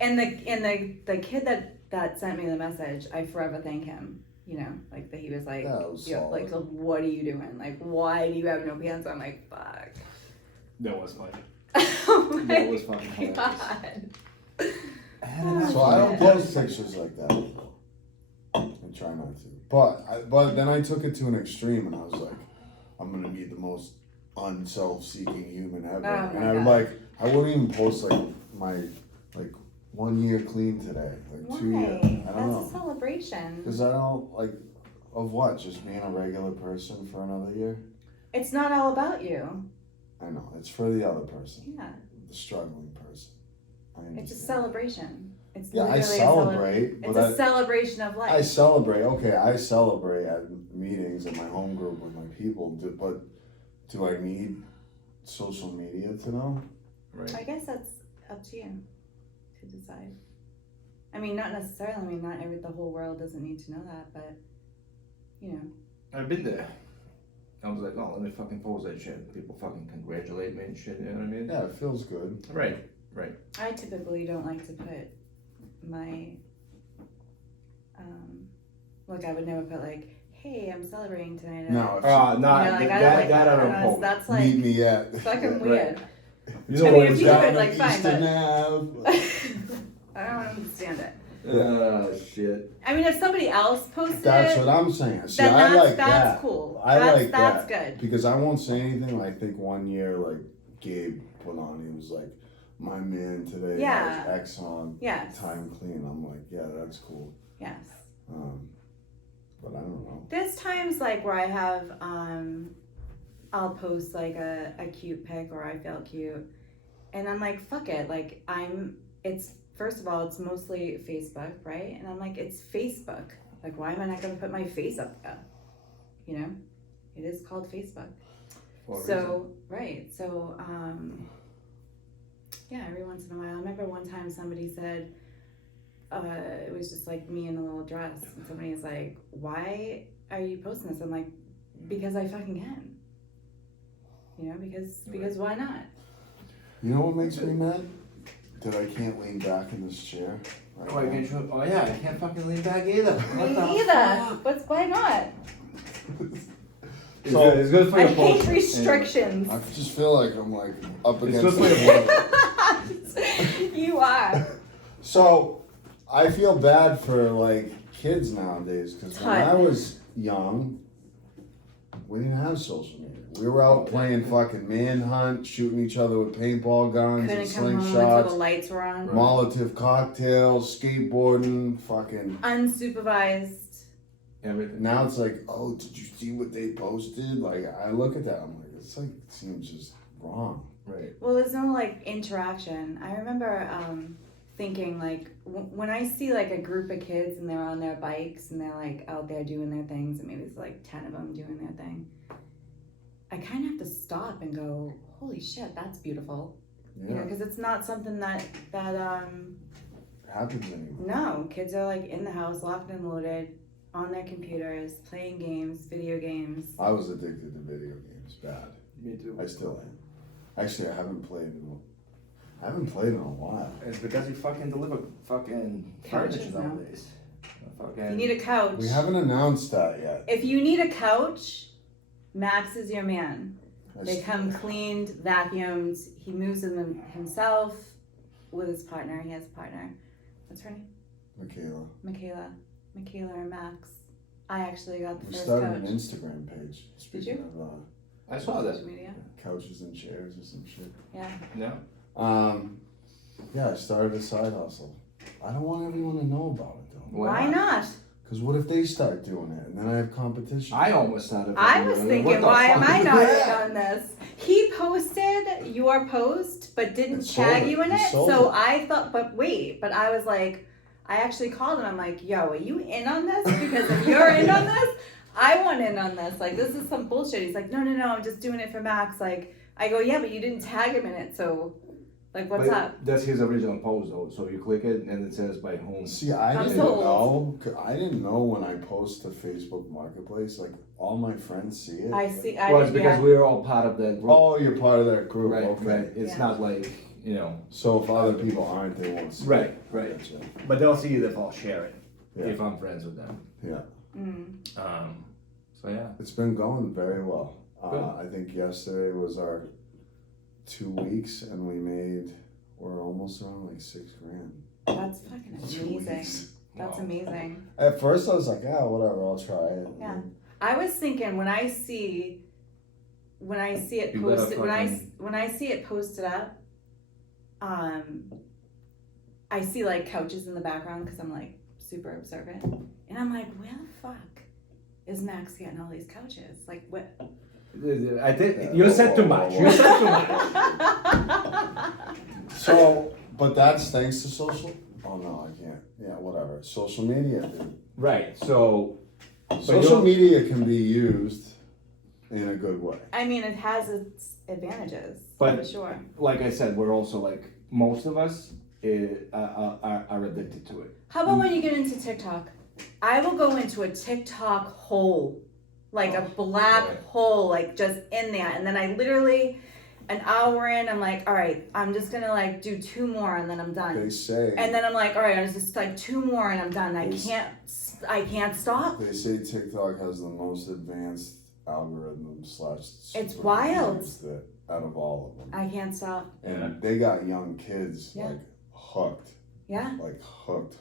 and the kid that sent me the message, I forever thank him. You know, like that he was like, That was yo, like, solid. what are you doing? Like, why do you have no pants on? I'm like, fuck. That was funny. Oh my That was fucking hilarious. God. So I don't post pictures like that. I try not to. But then I took it to an extreme and I was like, I'm gonna be the most unself-seeking human ever. Oh And my I God. I wouldn't even post like my 1 year clean today, like 2 years. Why? I don't That's a know. celebration. Because I don't like of what? Just being a regular person for another year? It's not all about you. I know. It's for the other person, Yeah. the struggling person. I understand. It's a celebration. It's Yeah, I literally celebrate, It's but a celebration of life. I celebrate. Okay, I celebrate at meetings at my home group with my people. But do I need social media to know? Right. I guess that's up to you to decide. I mean, not necessarily. I mean, the whole world doesn't need to know that, but you know. I've been there. I was like, oh, let me fucking post that shit. People fucking congratulate me and shit, you know what I mean? Yeah, it feels good. Right. I typically don't like to put my, like I would never put like, "Hey, I'm celebrating tonight." No, if No, You know, like, I don't like that I don't That's- post. That's meet like me at fucking Right. weird. You I know mean, what if was you do that? it, like, fine, Eastern but- Ave. I don't understand it. Shit. I mean, if somebody else posted That's it, what I'm saying. See, then I like that's that. cool. I like that's that. good. Because I won't say anything. I think 1 year, like Gabe put on, he was like, "My man today Yeah. has X on Yes. time clean." I'm like, yeah, that's cool. Yes. But I don't know. There's times like where I have, I'll post like a cute pic or I feel cute, and I'm like, fuck it. Like it's first of all, it's mostly Facebook, right? And I'm like, it's Facebook. Like, why am I not gonna put my face up there? You know, it is called Facebook. For a So right, so yeah, every once in a while. I remember one time somebody said, it was just like me in a little dress, and somebody was like, "Why are you posting this?" I'm like, "Because I fucking can." You know, because why not? You know what makes me mad? That I can't lean back in this chair. Right Oh, I now. can't, oh yeah, I can't fucking lean back either. What Me the neither. fuck? But why not? It's So- good, it's good for I your hate posture. restrictions. I just feel like I'm like up It's against good the for table. You are. So I feel bad for like kids nowadays because when I Ton. was young, we didn't have social media. We were out playing fucking manhunt, shooting each other with paintball guns and Couldn't come home until the slingshots, lights were on. Molotov cocktails, skateboarding, fucking. Unsupervised. Everything. Now it's like, oh, did you see what they posted? Like I look at that, I'm like, it's like it seems just wrong. Right. Well, there's no like interaction. I remember thinking like when I see like a group of kids and they're on their bikes and they're like out there doing their things and maybe it's like 10 of them doing their thing, I kind of have to stop and go, holy shit, that's beautiful. You know, Yeah, because it's not something that happens anymore. no, kids are like in the house, locked and loaded, on their computers, playing games, video games. I was addicted to video games, bad. Me too. I still am. Actually, I haven't played in a while. It's because you fucking deliver fucking Couches furniture now. nowadays. You need a couch. We haven't announced that yet. If you need a couch, Max is your man. I They s- come cleaned, vacuumed. He moves them himself with his partner. He has a partner. What's her name? Michaela. Michaela or Max. I actually got the We first started couch. an Instagram page. Speaking you? of I saw that. Social media. couches and chairs or some shit. Yeah. No. Yeah, I started a side hustle. I don't want everyone to know about it though. Why not? Because what if they start doing it and then I have competition? I almost started. I fucking was doing it. thinking, What the why am fuck? I not in on this? He posted your post, but didn't And sold tag it. you in He it. sold So it. I thought, but wait, but I was like, I actually called him. I'm like, yo, are you in on this? Because if you're in on this, I want in on this. Like, this is some bullshit. He's like, no, I'm just doing it for Max. Like, I go, yeah, but you didn't tag him in it. So, like, what's But up? That's his original post though. So you click it and it says by whom. See, I I'm didn't sold. know. I didn't know when I post to Facebook Marketplace, like all my friends see it. I see. I Well, it's did, because yeah. we're all part of that group. Oh, you're part of that group. Right, Okay. right. It's Yeah. not like, you know. So if other people aren't, they won't see Right, it. right. Gotcha. But they'll see it if I'll share it. Yeah. If I'm friends with them. Yeah. Mm. So yeah. It's been going very well. Good. I think yesterday was our 2 weeks and we're almost around like $6,000. That's fucking 2 amazing. weeks. That's Wow. amazing. At first I was like, whatever, I'll try it. Yeah. I was thinking when I see it You better posted fucking- when I see it posted up, I see like couches in the background because I'm like super observant, and I'm like, where the fuck is Max getting all these couches? Like what? I think you said too much. You said too much. So, but that's thanks to social. Oh no, I can't. Yeah, whatever. Social media, dude. Right. So. Social you'll- media can be used in a good way. I mean, it has its advantages But- for sure. Like I said, we're also like most of us are addicted to it. How about when you get into TikTok? I will go into a TikTok hole, like a black right. hole, like just in there. And then I literally, an hour in, I'm like, all right, I'm just gonna like do 2 more and then I'm done. They say. And then I'm like, all right, I was just like 2 more and I'm done. I can't stop. They say TikTok has the most advanced algorithm / It's wild. that out of all of them. I can't stop. And they got young kids Yeah. like hooked. Yeah. Like hooked.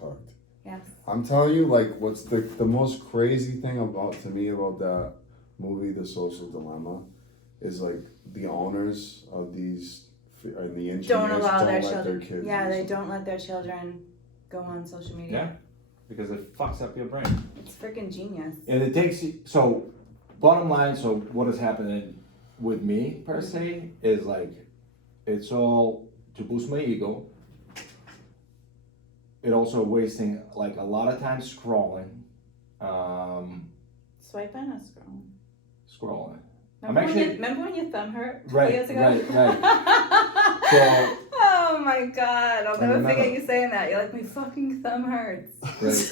Yes. I'm telling you, like what's the most crazy thing about that movie, The Social Dilemma, is like the owners of these and the engineers Don't allow their let children. their kids. Yeah, they use don't let their children go on social media. Yeah. Because it fucks up your brain. It's freaking genius. And it takes you, so bottom line, so what is happening with me per se is like, it's all to boost my ego. It also wasting like a lot of time scrolling. Swiping or scrolling? Scrolling. Remember when your thumb hurt a couple Right, years ago? right, So- oh my god, I'll I never remember. forget you saying that. You're like, my fucking thumb hurts. Right.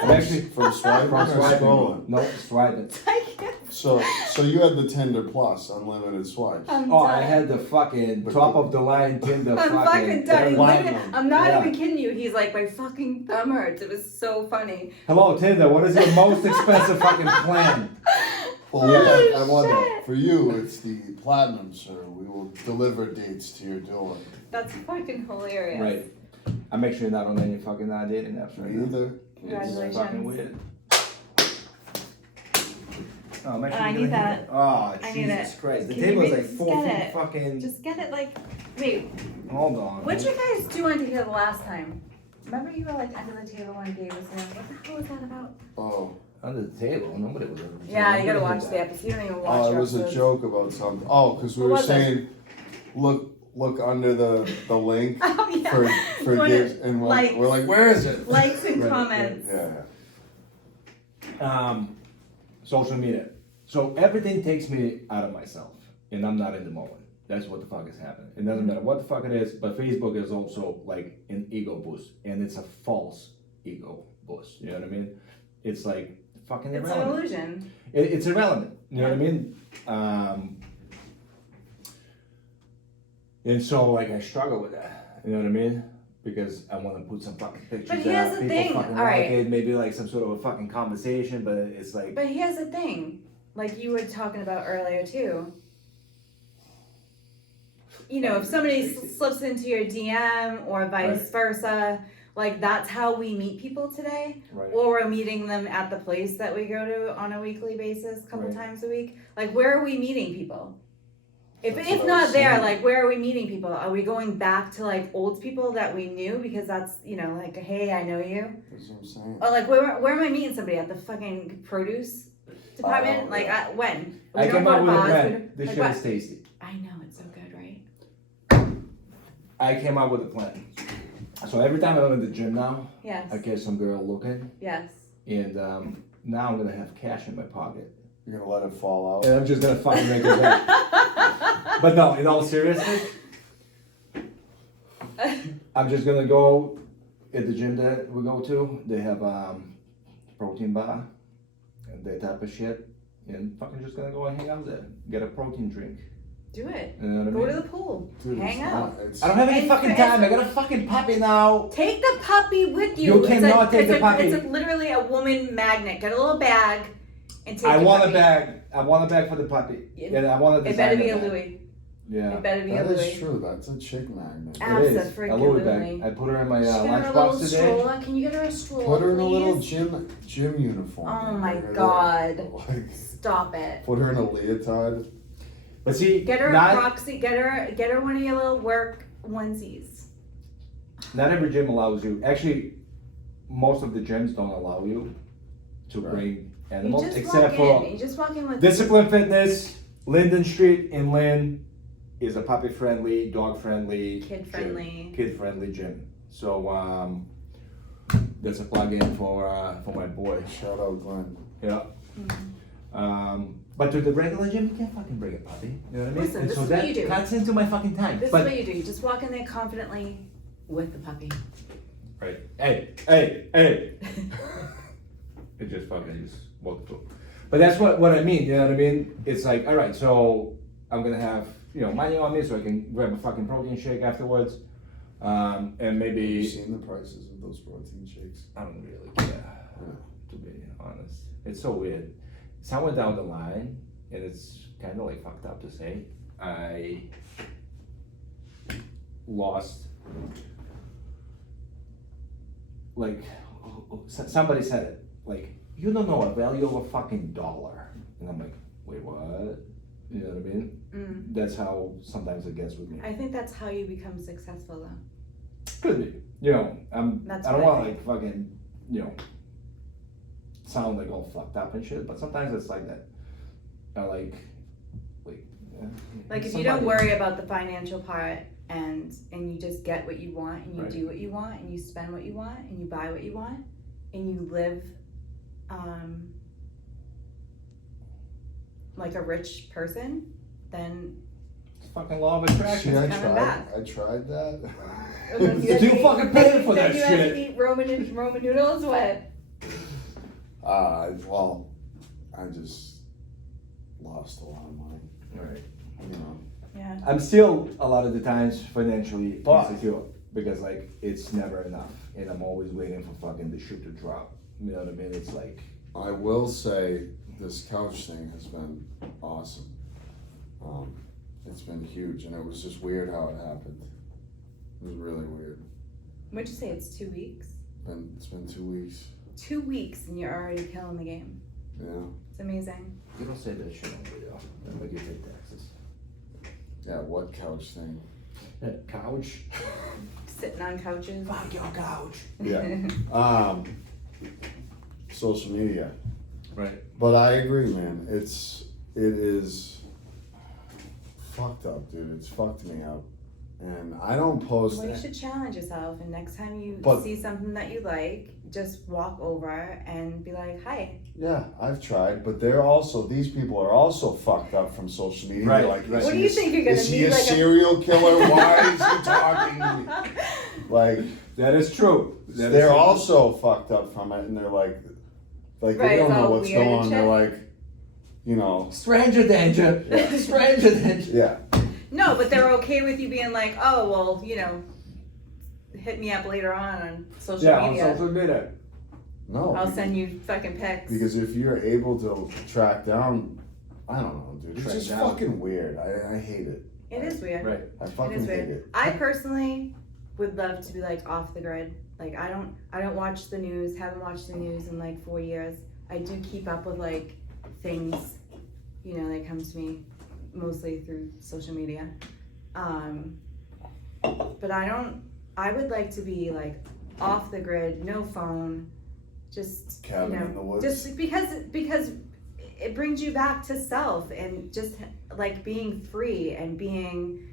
I'm actually From swiping or scrolling? No, swiping. I can't. So you had the Tinder Plus unlimited swipes. I'm Oh, done. I had the fucking top of the line Tinder I'm fucking done. He Platinum. literally- I'm not Yeah. even kidding you. He's like, my fucking thumb hurts. It was so funny. Hello, Tinder. What is your most expensive fucking plan? Well, Oh, I wonder. shit. For you, it's the platinum, sir. We will deliver dates to your door. That's fucking hilarious. Right. I'm actually not on any fucking dating apps right Me now. either. Congratulations. It's fucking weird. Oh, I'm actually I gonna need hit that. it. Oh, I need Jesus it. Christ. The Can you table is make- like 4 get feet it. fucking. Just get it like, wait, Hold on. what'd you guys do under here the last time? Remember you were like under the table when Gabe was there. What the hell was that about? Oh, Under the table? Nobody was under the table. Yeah, you gotta Nobody watch did the that. episode. You don't even watch it your was a episodes. joke about something. Oh, because we What were was it? saying, look under the link Oh, yeah. for You wanna Gibbs, and likes. we're like, where is it? Likes and Right, comments. Yeah. Social media. So everything takes me out of myself, and I'm not in the moment. That's what the fuck is happening. It doesn't matter what the fuck it is, but Facebook is also like an ego boost, and it's a false ego boost. You know what I mean? It's like fucking It's an irrelevant. illusion. It's irrelevant. You know what I mean? And so like I struggle with that. You know what I mean? Because I want to put some fucking pictures But here's out. the People thing, fucking all right. like it. Maybe like some sort of a fucking conversation, but it's like But here's the thing, like you were talking about earlier too. You know, if somebody slips into your DM or vice versa, like that's how we meet people today. right. Or we're meeting them at the place that we go to on a weekly basis, a couple Right. times a week. Like, where are we meeting people? If That's if what I not was there, saying. like, where are we meeting people? Are we going back to like old people that we knew because that's, you know, like, hey, I know you. That's what I'm saying. Or like, where am I meeting somebody at the fucking produce department? Oh, like, yeah. when? I We don't came go up to with a bars, we plan. don't- This like shit what? is tasty. I know it's so good, right? I came up with a plan. So every time I'm in the gym now, Yes. I get some girl looking, Yes. and now I'm gonna have cash in my pocket, You're gonna let it fall out. and I'm just gonna fucking make it back. But no, in all seriousness, I'm just gonna go at the gym that we go to. They have protein bar and that type of shit, and fucking just gonna go and hang out there, get a protein drink. Do it. You know what I Go mean? to the pool. Dude, Hang it's out. not- it's- I don't have any And fucking for- time. I got a fucking puppy now. Take the puppy with you. You cannot take the puppy. It's literally a woman magnet. Get a little bag and take I your want puppy. a bag. I want a bag for the puppy, It- and I want a It better be a designer bag. Louis. Yeah. It better be That a is Louis. true. That's a chick magnet. It is a Louis bag. Absolutely. I put her in my Get her a lunchbox little today. stroller. Can you get her a stroller, Put her in a little please? gym uniform. Oh my Like, God. Like, Stop it. put her in a leotard. But see, Get her not, a proxy. Get her one of your little work onesies. not every gym allows you. Actually, most of the gyms don't allow you to Right. bring You animals, just except walk for in. You just walk in with. Discipline Fitness, Linden Street in Lynn is a puppy friendly, dog friendly, Kid friendly. kid friendly gym. So that's a plug in for my boy. Shout out Glenn. Yeah. But to the regular gym, you can't fucking bring a puppy. You know what I mean? Listen, And this so is what that you do. cuts into my fucking time. This but is what you do. You just walk in there confidently with the puppy. right, hey, it just fucking just walked through. But that's what I mean. You know what I mean? It's like, all right, so I'm gonna have money on me so I can grab a fucking protein shake afterwards, and Have you maybe seen the prices of those protein shakes? I don't really care. To be honest, it's so weird. Somewhere down the line, and it's kind of like fucked up to say, I lost. Like, somebody said it. Like, you don't know a value of a fucking dollar, and I'm like, wait, what? You know what I mean? Mm. That's how sometimes it gets with me. I think that's how you become successful, though. Could be. That's I don't what I want to like fucking, sound like all fucked up and shit, but sometimes it's like that. I like, Like if you don't worry about the financial part and you just get what you want and you Right. do what you want and you spend what you want and you buy what you want and you live like a rich person, then It's fucking law of attraction. See, coming back. I tried that. then You have to fucking pay for then that you have shit. to eat Roman noodles. What? Well, I just lost a lot of money. Right. Yeah. I'm still a lot of the times financially But- insecure because like it's never enough, and I'm always waiting for fucking the shoe to drop. You know what I mean? It's like I will say this couch thing has been awesome. It's been huge, and it was just weird how it happened. It was really weird. What'd you say? It's 2 weeks. It's been 2 weeks. 2 weeks and you're already killing the game. Yeah. It's amazing. you don't say that shit on video. That make you pay taxes. Yeah. What couch thing? That couch. Sitting on couches. Fuck your couch. Yeah. Social media. Right. But I agree, man. It is fucked up, dude. It's fucked me up. and I don't post. Well, you should challenge yourself, and next time you But- see something that you like, just walk over and be like, "Hi." Yeah, I've tried, but these people are also fucked up from social media. Right, Like, right. is What do he you a- think you're gonna Is he need, a like a- serial killer? Why is he talking to me? Like, That is true. That is they're true. also fucked up from it, and they're like Right, they don't it's know all what's weird going and on. shit. They're like, you know, Stranger danger. Yeah. Stranger danger. yeah. No, but they're okay with you being like, "Oh, well, hit me up later on social Yeah, on media. social media. No, I'll send you fucking pics." because if you're able to track down, I don't know, dude. It's Track just down. fucking weird. I hate it. It is weird. Right. I It fucking is hate weird. it. I personally would love to be like off the grid. Like I don't watch the news. Haven't watched the news in like 4 years. I do keep up with like things, that come to me mostly through social media. But I would like to be like off the grid, no phone, just Cabin in the woods. just because it brings you back to self and just like being free and being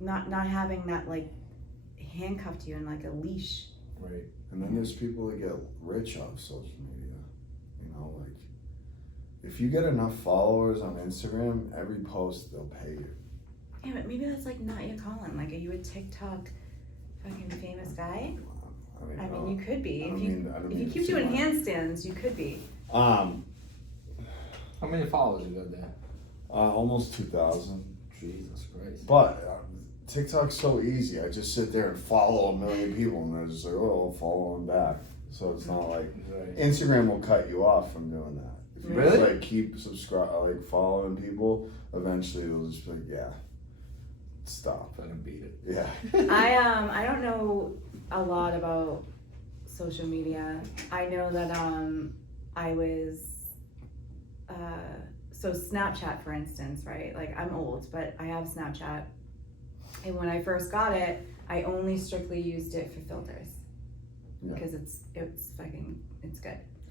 not having that like handcuffed to you in like a leash. Right. And then there's people that get rich off social media. Like if you get enough followers on Instagram, every post they'll pay you. Yeah, but maybe that's like not your calling. Like, are you a TikTok fucking famous guy? I mean, you could be. If you keep doing handstands, you could be. How many followers you got there? Almost 2,000. Jesus Christ. But TikTok's so easy. I just sit there and follow a million people, and they're just like, oh, I'll follow them back. So it's not like Right. Instagram will cut you off from doing that. If you Really? just like keep following people, eventually they'll just be like, yeah, stop. Fucking beat it. Yeah. I don't know a lot about social media. I know that I was so Snapchat, for instance, right? Like I'm old, but I have Snapchat, and when I first got it, I only strictly used it for filters Yeah. because it's good.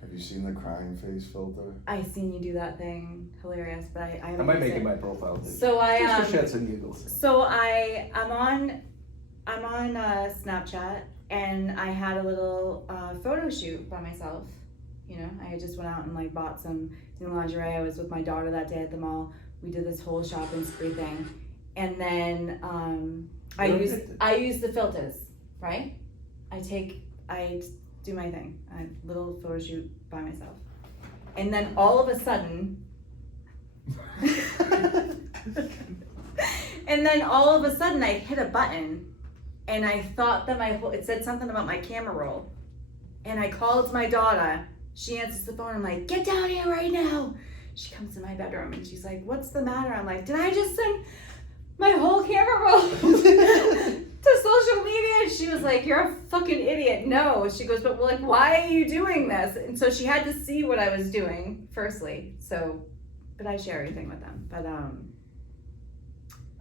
Have you seen the crying face filter? I seen you do that thing, hilarious, but I I haven't might used make it. it my profile picture. So Just for shits and giggles. So I'm on Snapchat, and I had a little photo shoot by myself. I had just went out and like bought some new lingerie. I was with my daughter that day at the mall. We did this whole shopping spree thing, and then I use the filters, right? I do my thing, a little photo shoot by myself, and then all of a sudden. And then all of a sudden I hit a button and I thought that it said something about my camera roll. And I called my daughter. She answers the phone. I'm like, get down here right now. She comes to my bedroom and she's like, what's the matter? I'm like, did I just send my whole camera roll to social media? And she was like, you're a fucking idiot. No. She goes, but like, why are you doing this? And so she had to see what I was doing, firstly. But I share everything with them. But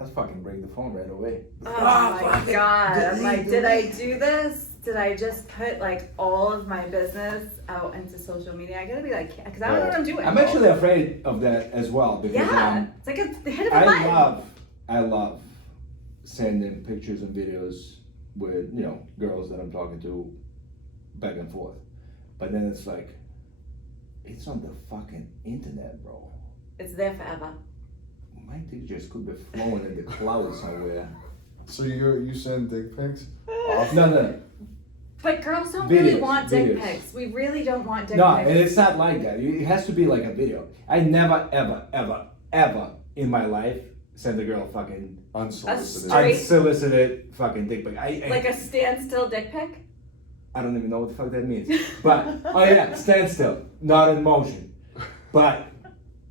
Let's fucking break the phone right away. oh my god! I'm like, did I do this? Did I just put like all of my business out into social media? I gotta be like, because I don't know what I'm doing. I'm actually afraid of that as well because yeah, it's like the hit of a button. I love sending pictures and videos with girls that I'm talking to back and forth, but then it's like it's on the fucking internet, bro. It's there forever. My dick just could be flowing in the clouds somewhere. So you send dick pics? No. But girls don't really Videos, want dick videos. pics. We really don't want dick No, pics. and it's not like that. It has to be like a video. I never, ever, ever, ever in my life sent a girl fucking Unsolicited. Straight- unsolicited fucking dick pic. Like a standstill dick pic. I don't even know what the fuck that means. But, oh yeah, stand still, not in motion. But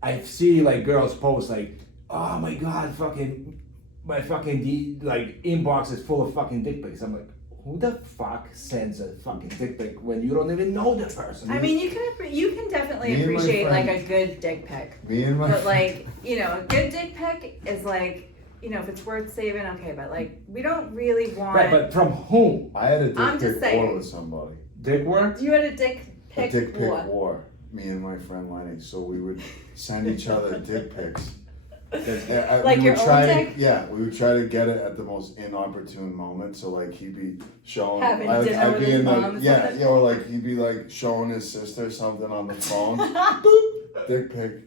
I see like girls post like, oh my god, my inbox is full of fucking dick pics. I'm like, who the fuck sends a fucking dick pic when you don't even know the person? I mean, you can definitely Me and my appreciate like friend- a good dick pic. Me and my But like, a good dick pic is like, if it's worth saving, okay. But like, we don't really want. Right, but from whom? I had a I'm dick just pic saying. war with somebody. Dick work? You had a dick A pic dick pic war. war. Me and my friend Lenny. So we would send each other dick pics. Like we your would own try dick? Yeah, we would try to get it at the most inopportune moment. So like he'd be showing, Having dinner with his mom or yeah, something? yeah, or like he'd be like showing his sister something on the phone. Boop, dick pic.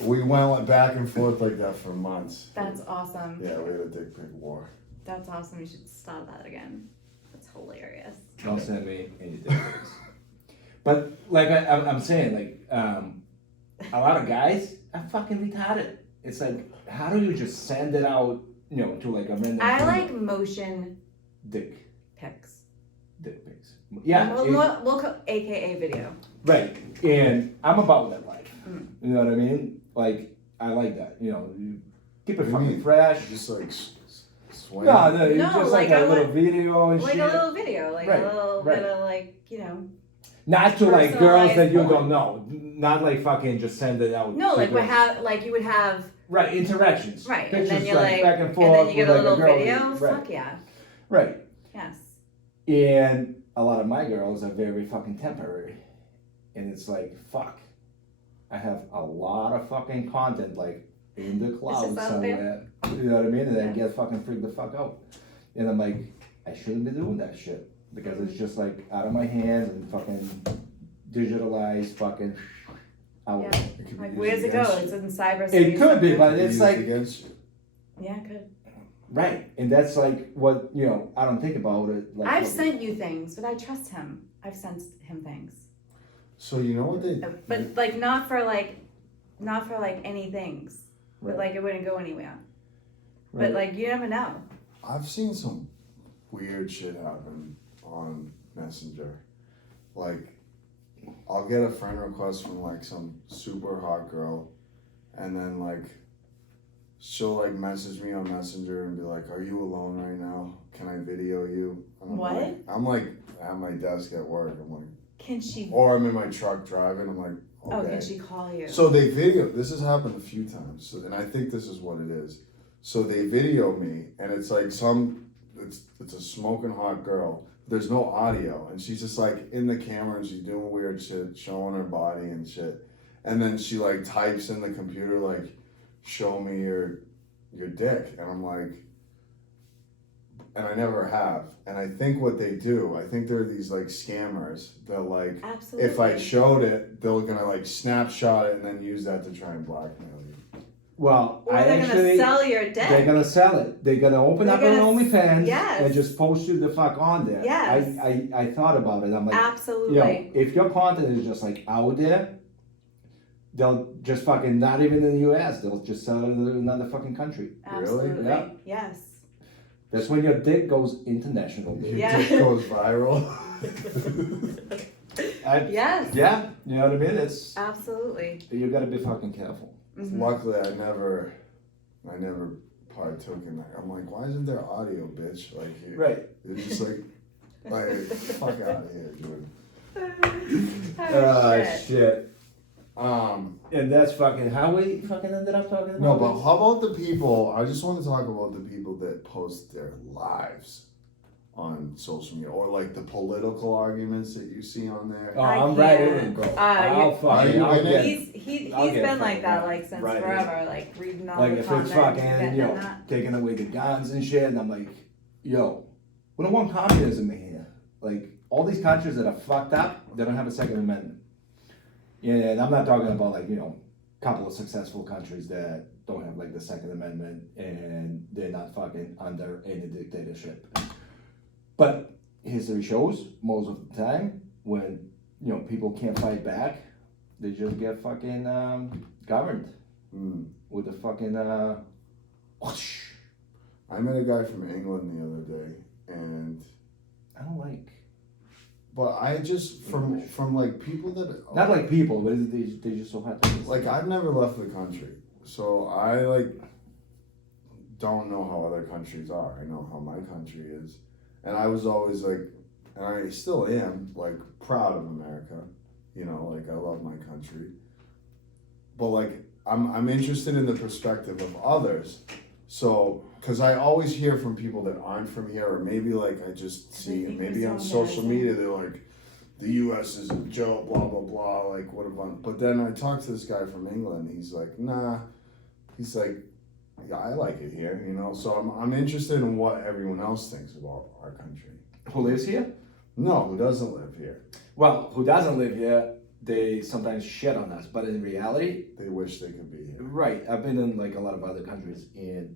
We went back and forth like that for months. That's awesome. Yeah, we had a dick pic war. That's awesome. You should start that again. That's hilarious. Don't send me any dick pics. But like I'm saying, like a lot of guys are fucking retarded. It's like, how do you just send it out, to like a random I female? like motion dick pics. pics. Yeah, We'll call AKA video. right. And I'm about that life. Mm. You know what I mean? Like I like that. You keep it What do you fucking mean? fresh. Just like swing. No, it's No, just like like I a little want- video and Like shit. a little video, like Right, a little right. bit of like, Not to like girls that you personalized don't know. Not like fucking just send it out. no, to like girls. you would have, Right, interactions. right, Pictures and then you're like back and forth. and then you get a with, like, little girl. video. Right. Fuck yeah, Right. yes. And a lot of my girls are very fucking temporary. And it's like, fuck. I have a lot of fucking content like in the cloud just out somewhere. You know what I mean? And then Yeah. get fucking freaked the fuck out. And I'm like, I shouldn't be doing that shit. Because it's just like out of my hands and fucking digitalized fucking out. Yeah. It could be Like used where's it go? against It's in cyberspace. It could be, but you. it's Used like against you. Yeah, it could. right. And that's like what I don't think about it. Like I've what- sent you things, but I trust him. I've sent him things, So you know what they? but like not for any things. But Right. like it wouldn't go anywhere. Right. But like you never know. I've seen some weird shit happen on Messenger. Like, I'll get a friend request from like some super hot girl, and then like she'll like message me on Messenger and be like, "Are you alone right now? Can I video you?" And What? I'm like at my desk at work. I'm like, Can she? or I'm in my truck driving. I'm like, Oh, okay. can she call you? So they video. This has happened a few times, so, and I think this is what it is. So they video me, and it's like it's a smoking hot girl. There's no audio, and she's just like in the camera, and she's doing weird shit, showing her body and shit. And then she like types in the computer like, "Show me your dick," and I'm like, and I never have. And I think what they do, I think they're these like scammers that like. Absolutely. If I showed it, they're gonna like snapshot it and then use that to try and blackmail you. Well, Or I they're actually. gonna sell your dick. They're gonna sell it. They're gonna open They're up their gonna OnlyFans yes. and just post you the fuck on there. Yes. I thought about it. I'm like, Absolutely. if your content is just like out there, they'll just fucking not even in the US. They'll just sell it in another fucking country. Absolutely. Yeah. Yes. That's when your dick goes international. Your Yeah. dick goes viral. Yes. Yeah, you know what I mean. It's Absolutely. you gotta be fucking careful. Mhm. Luckily, I never partook in that. I'm like, why isn't there audio, bitch? Like, Right. it's just like fuck out of here, dude. Oh, shit. shit. And that's fucking how we fucking ended up talking about no, but this? how about the people? I just want to talk about the people that post their lives on social media, or like the political arguments that you see on there. Oh, I I'm right in can't. it, bro. You- I'll fucking, Are you I'll in get, it? He's I'll get been like fucking that like since right in. forever, like reading all like the if comments it's and fucking, getting in that. taking away the guns and shit, and I'm like, yo, we don't want communism in here. Like, all these countries that are fucked up, they don't have a Second Amendment. Yeah, and I'm not talking about like, couple of successful countries that don't have like the Second Amendment and they're not fucking under any dictatorship. But history shows most of the time when people can't fight back, they just get fucking governed with the fucking whoosh. I met a guy from England the other day, and I don't like but I just from like people that not like people, but they just so happen. like I've never left the country, so I like don't know how other countries are. I know how my country is, and I was always like, and I still am like proud of America. Like I love my country, but like I'm interested in the perspective of others. So, because I always hear from people that aren't from here, or maybe like I just see it, think maybe we're on so social embarrassing. media, they're like, the U.S. is a joke, blah, blah, blah, like what a fun. But then I talked to this guy from England, he's like, nah, he's like, yeah, I like it here, you know. So I'm interested in what everyone else thinks about our country. Who lives here? No, who doesn't live here? Well, who doesn't live here, they sometimes shit on us, but in reality, They wish they could be here. right, I've been in like a lot of other countries and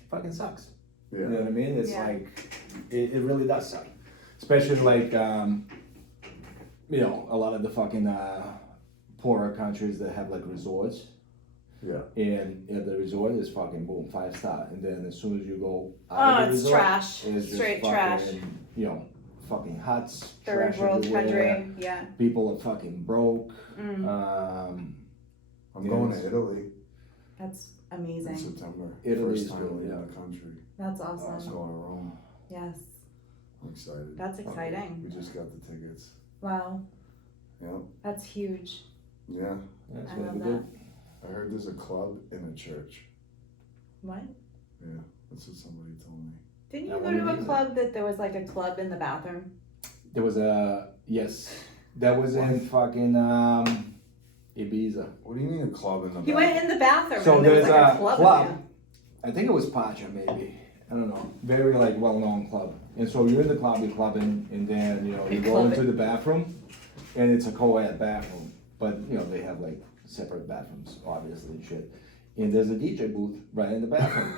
it fucking sucks. Yeah. You know what I mean? It's Yeah. like, it really does suck. Especially like, you know, a lot of the fucking poorer countries that have like resorts. Yeah. And at the resort is fucking boom, 5-star. And then as soon as you go Oh, out of the it's resort, trash. it's just Straight fucking, trash. you know, fucking huts, Third trash world everywhere. country. Yeah. People are fucking broke. Mm, I'm going Yes. to Italy that's in amazing. September. Italy First is time good, leaving yeah. the country. That's I'm awesome. going to Rome. Yes. I'm excited. That's exciting. We just got the tickets. Wow. Yeah. That's huge. Yeah. That's I gonna love be that. good. I heard there's a club in a church. What? Yeah. That's what somebody told me. Didn't I you go wanna to a be club that there was like a club in the bathroom? There was a, yes, that was in fucking Ibiza. What do you mean a club in the He bathroom? went in the bathroom So and there was there's like a a club, club. in there. I think it was Pacha maybe. I don't know. Very like well-known club. And so you're in the club, you're clubbing, and then you know you You're go clubbing. into the bathroom, and it's a co-ed bathroom. But you know they have like separate bathrooms, obviously and shit. And there's a DJ booth right in the bathroom.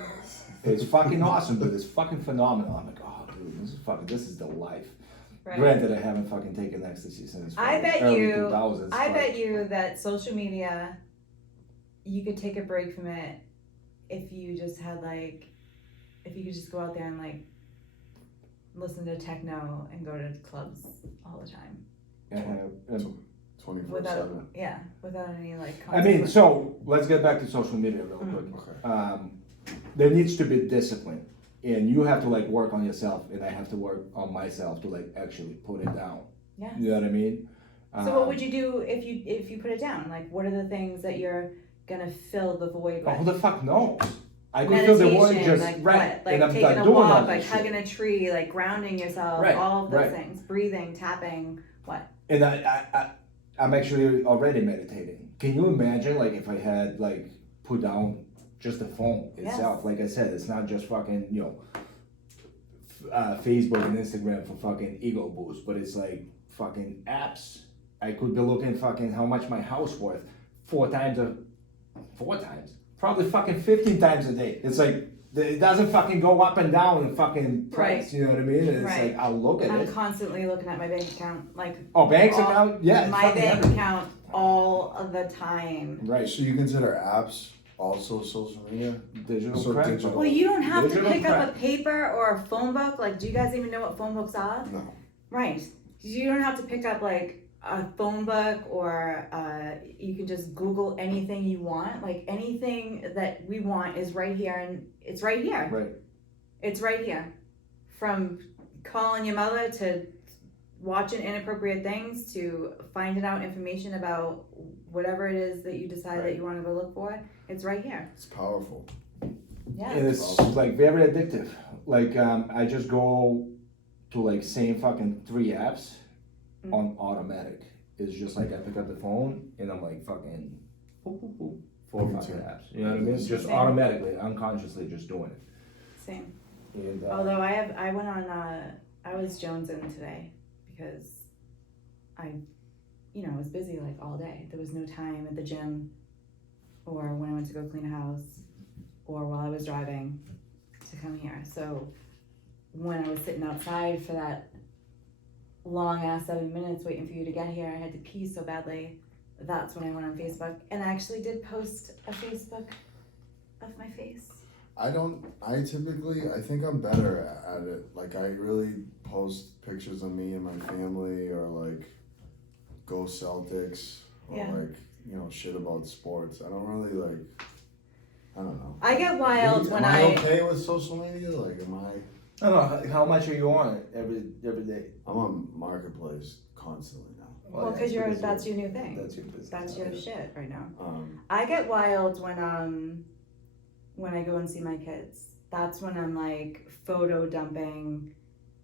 It's fucking awesome, dude. It's fucking phenomenal. I'm like, oh, dude, this is the life. Right. Granted, I haven't fucking taken ecstasy since I fucking bet early you- 2000s. I but- bet you that social media, you could take a break from it if you just had like, if you could just go out there and like listen to techno and go to clubs all the time and 24/7. without any like. I mean, consequence. so let's get back to social media real quick. Okay. There needs to be discipline, and you have to like work on yourself, and I have to work on myself to like actually put it down. Yeah. You know what I mean? So what would you do if you put it down? Like, what are the things that you're gonna fill the void Oh, with? who the fuck knows? I could feel the void Meditation, just like right, what? Like and I'm taking like a doing all walk, this like shit. hugging a tree, like grounding yourself, Right, all of those right. things. Breathing, tapping, what? And I'm actually already meditating. Can you imagine like if I had like put down just the phone itself? Yes. Like I said, it's not just fucking Facebook and Instagram for fucking ego boost, but it's like fucking apps. I could be looking fucking how much my house worth 4 times, probably fucking 15 times a day. It's like it doesn't fucking go up and down in fucking price. Right. You know what I mean? And it's Right. like I'll look at I'm it. constantly looking at my bank account, like Oh, banks all- account? Yeah, it's my fucking bank everything. account all of the time. Right. So you consider apps also social media? Digital So credit. digital- Well, you don't have to Digital pick up credit. a paper or a phone book. Like, do you guys even know what phone books are? No. Right. You don't have to pick up like a phone book or you can just Google anything you want. Like anything that we want is right here, and it's right here. Right. It's right here. From calling your mother to watching inappropriate things to finding out information about whatever it is that you decide that Right. you want to go look for, it's right here. It's powerful. Yeah. And it's like very addictive. Like I just go to like same fucking 3 apps Mm. on automatic. It's just like I pick up the phone and I'm like fucking boop, boop, boop, 4 Me fucking too. apps. You know what I mean? Just Same. automatically, unconsciously just doing it. Same. And, Although I went on I was jonesing today because I was busy like all day. There was no time at the gym or when I went to go clean a house or while I was driving to come here. So when I was sitting outside for that long ass 7 minutes waiting for you to get here, I had to pee so badly. That's when I went on Facebook and I actually did post a Facebook of my face. I think I'm better at it. Like, I really post pictures of me and my family, or like, go Celtics, or Yeah. like, shit about sports. I don't really I don't know. I get wild when Am I okay with social media? Like, am I? I don't know, how much are you on it every day? I'm on Marketplace constantly now. Well, because that's your new thing. That's your business. That's your shit right now. Um, I get wild when I go and see my kids. That's when I'm like photo dumping,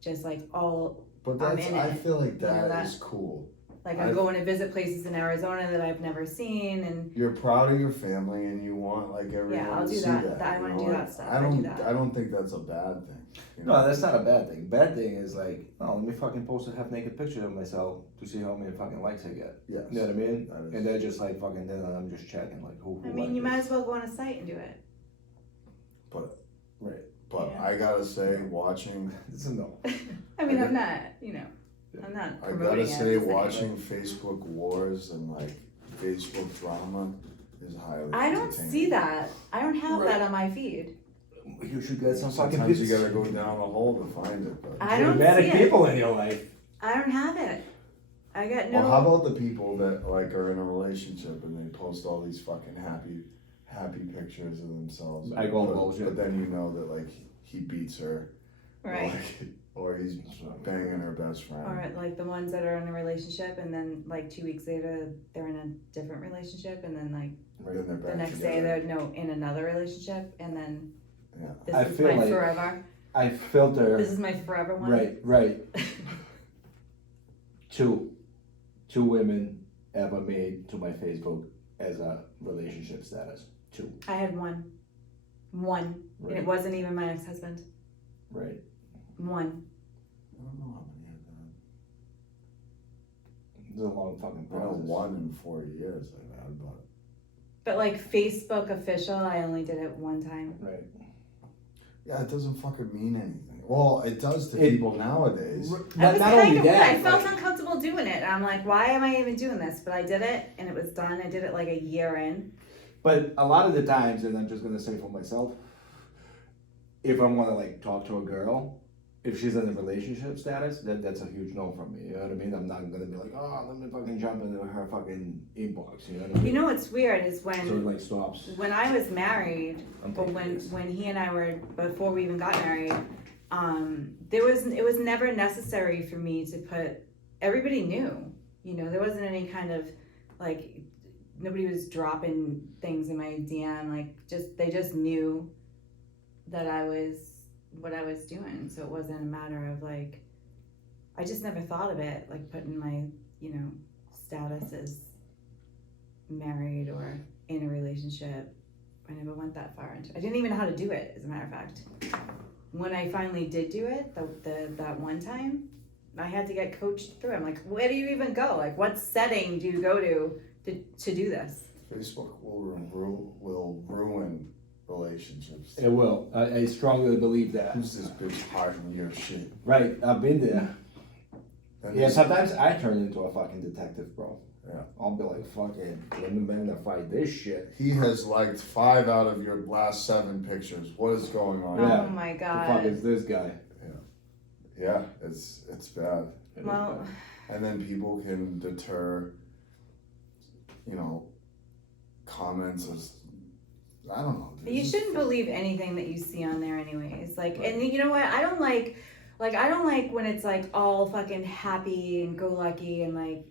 just like all. but I'm that's, in I it. feel like You know that that? is cool. Like I'm going to visit places in Arizona that I've never seen, and You're proud of your family and you want like everyone Yeah, I'll to do see that. that. I you wanna know, do that like, stuff. I I do don't. that. I don't think that's a bad thing. You know? No, that's not a bad thing. Bad thing is like, oh, let me fucking post a half naked picture of myself to see how many fucking likes I get. Yes. You know what I mean? That is- And they're just like fucking, then I'm just checking like who I liked mean, you this. might as well go on a site and do it. Right. But Yeah. I gotta say, watching. It's a no. I mean, I I'm not, I'm not I promoting gotta it. say, I'm just saying. watching Facebook wars and like Facebook drama is highly. I don't entertaining. see that. I don't have Right. that on my feed. You should get some fucking Sometimes you pictures. gotta go down the hole to find it. But. I don't Dramatic see it. people in your life. I don't have it. I got no. Well, how about the people that like are in a relationship and they post all these fucking happy pictures of themselves? I call but, bullshit. But then you know that like he beats her, right. or he's banging her best friend. Or like the ones that are in a relationship and then like 2 weeks later they're in a different relationship and then like Then they're the back next together. day they're in another relationship and then Yeah. this I is feel my like- forever. I filter. This is my forever one. Right. Two women ever made to my Facebook as a relationship status. Two. I had one. And it Right. wasn't even my ex-husband. Right. One. I don't know how many I've had. It's a long fucking I know process. 1 in 4 years I've had, but But like Facebook official, I only did it one time. Right. yeah, it doesn't fucking mean anything. Well, it does to It- people nowadays. I Not, was not kind only of, that. I felt like- uncomfortable doing it. I'm like, why am I even doing this? But I did it and it was done. I did it like a year in. But a lot of the times, and I'm just gonna say for myself, if I want to like talk to a girl, if she's in a relationship status, that's a huge no from me. You know what I mean? I'm not gonna be like, oh, let me fucking jump into her fucking inbox. You know what I mean? You know what's weird is So it when like stops. I was married, I'm but taking this. when he and I were before we even got married, it was never necessary for me to put. Everybody knew, there wasn't any kind of like nobody was dropping things in my DM. Like they just knew that I was what I was doing. So it wasn't a matter of like I just never thought of it like putting my status as married or in a relationship. I never went that far into. I didn't even know how to do it. As a matter of fact, when I finally did do it, that one time, I had to get coached through. I'm like, where do you even go? Like, what setting do you go to do this? Facebook will ruin relationships. It will. I strongly believe that. Who's this bitch hiding your shit? Right. I've been there. And Yeah. this- Sometimes I turn into a fucking detective, bro. Yeah. I'll be like, fucking, let me magnify this shit. He has liked 5 out of your last 7 pictures. What is going on? Yeah. Oh my The fuck god. is this guy? Yeah, it's bad. It is Well, bad. And then people can deter, comments as, I don't know. dude. you shouldn't believe anything that you see on there, anyways. Like, and you know what? I don't like when it's like all fucking happy and go lucky and like.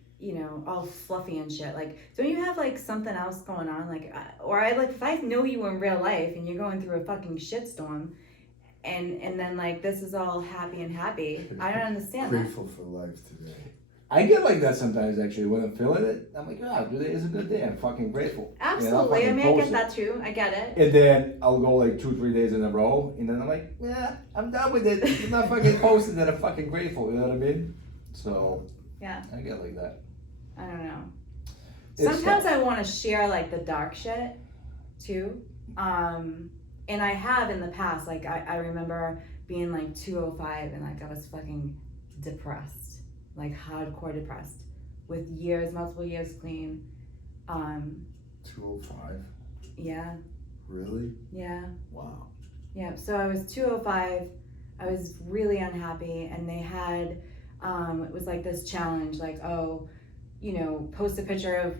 All fluffy and shit. Like, don't you have like something else going on? Like, if I know you in real life and you're going through a fucking shitstorm, and then like this is all happy and happy. I don't understand that. Grateful for life today. I get like that sometimes actually when I'm feeling it. I'm like, yeah, today is a good day. I'm fucking grateful. And I'll Absolutely. I fucking mean, I post get it. that too. I get it. And then I'll go like 2-3 days in a row, and then I'm like, yeah, I'm done with it. I'm not fucking posting that I'm fucking grateful. You know what I mean? So Yeah. I get like that. I don't know. It's Sometimes tough. I want to share like the dark shit too. And I have in the past. Like I remember being like 205 and like I was fucking depressed, like hardcore depressed, with multiple years clean. 205? Yeah, Really? yeah, Wow. yeah. So I was 205. I was really unhappy, and they had it was like this challenge, like post a picture of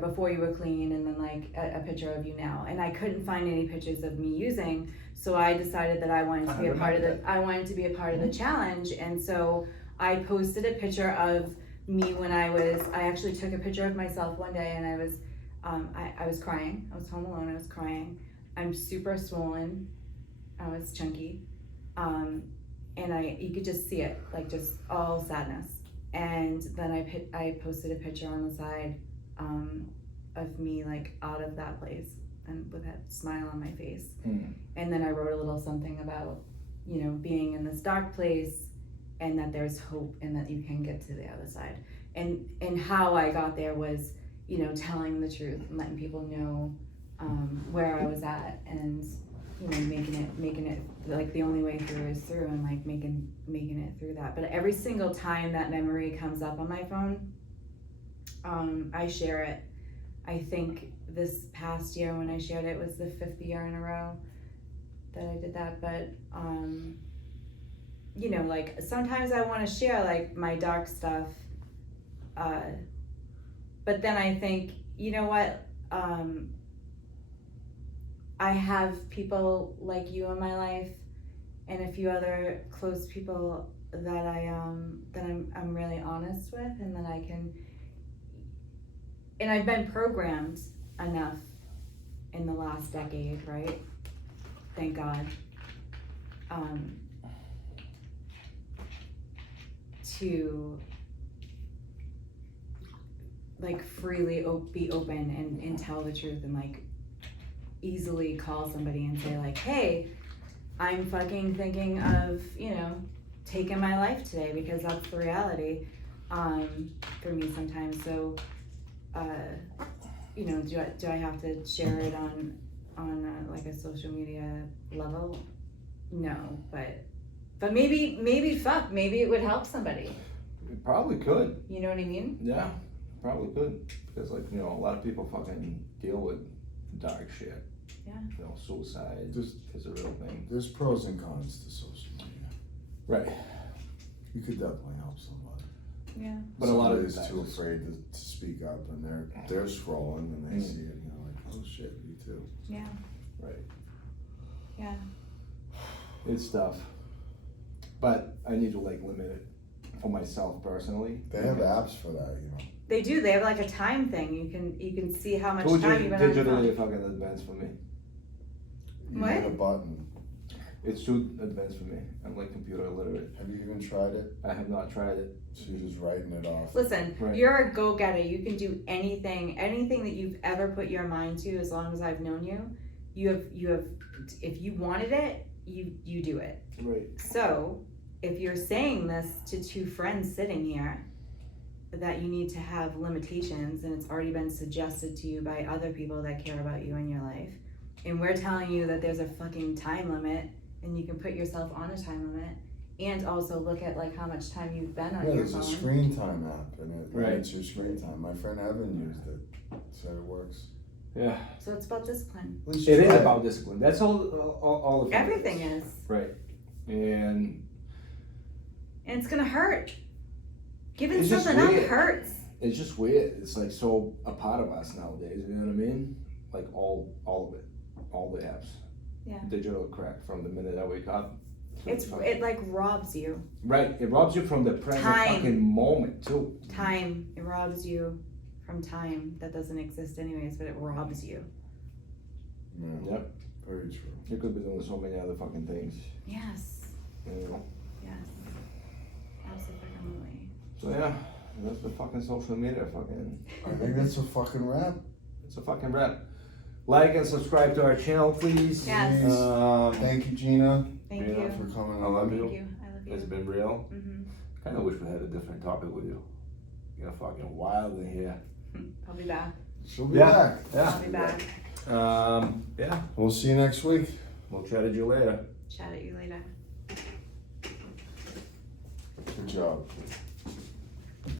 before you were clean, and then like a picture of you now. And I couldn't find any pictures of me using, so I decided that I wanted to be a part of the challenge. And so I posted a picture of me when I actually took a picture of myself one day, and I was crying. I was home alone. I was crying. I'm super swollen. I was chunky, and you could just see it, like just all sadness. And then I posted a picture on the side of me like out of that place and with that smile on my face. And then I wrote a little something about, you know, being in this dark place and that there's hope and that you can get to the other side. And how I got there was, you know, telling the truth and letting people know where I was at, and you know, making it like the only way through is through, and like making it through that. But every single time that memory comes up on my phone, I share it. I think this past year when I shared it was the 5th year in a row that I did that. But you know, like sometimes I want to share like my dark stuff, but then I think, you know what, I have people like you in my life and a few other close people that I'm really honest with, and that I can, and I've been programmed enough in the last decade, right? Thank God. To like freely be open and tell the truth, and like easily call somebody and say like, hey, I'm fucking thinking of, you know, taking my life today, because that's the reality for me sometimes. So you know, do I have to share it on like a social media level? No, but maybe it would help somebody. It probably could. You know what I mean? Yeah, probably could. Because like, you know, a lot of people fucking deal with dark shit. Yeah. You know, suicide Just- is a real thing. There's pros and cons to social media. Right. You could definitely help somebody. Yeah. But a lot of Somebody's too afraid to speak up, and they're scrolling and they see it, you know, like, oh shit, me too. Yeah. Right. Yeah. It's tough. But I need to like limit it for myself personally. They have apps for that, you know. They do. They have like a time thing. You can see how much Too time you've been on your digitally phone. fucking advanced for me. You What? hit a button. It's too advanced for me. I'm like computer illiterate. Have you even tried it? I have not tried it. So you're just writing it off. Listen, Right. you're a go-getter. You can do anything that you've ever put your mind to. As long as I've known you, you have. If you wanted it, you do it. Right. So, if you're saying this to two friends sitting here, that you need to have limitations, and it's already been suggested to you by other people that care about you in your life, and we're telling you that there's a fucking time limit, and you can put yourself on a time limit, and also look at like how much time you've been on Yeah, your there's phone. a screen time app, and it Right. limits your screen time. My friend Evan used it. Said it works. Yeah. So it's about discipline. At least It is try about discipline. That's all the fun Everything is. Right. And And it's gonna hurt. Giving It's just something up weird. hurts. it's just weird. It's like so a part of us nowadays, you know what I mean? Like all of it. All the apps. Yeah. Digital crack from the minute I wake up. It like robs you. Right. It robs you from the present Time. fucking moment too. Time. It robs you from time that doesn't exist anyways, but it robs you. Yeah, Yep. very true. You could be doing so many other fucking things. Yes. You know? Yes. Absolutely. So yeah, that's the fucking social media fucking. I think that's a fucking wrap. It's a fucking wrap. Like and subscribe to our channel, please. Yes. Please. Thank you, Gina, Thank Yeah. you. for coming I love on. you. Thank you. I love you. It's been real. Mm-hmm. Kind of wish we had a different topic with you. You're fucking wild in here. I'll be back. She'll be Yeah. back. I'll be back. Yeah. We'll see you next week. We'll chat at you later. Chat at you later. Good job.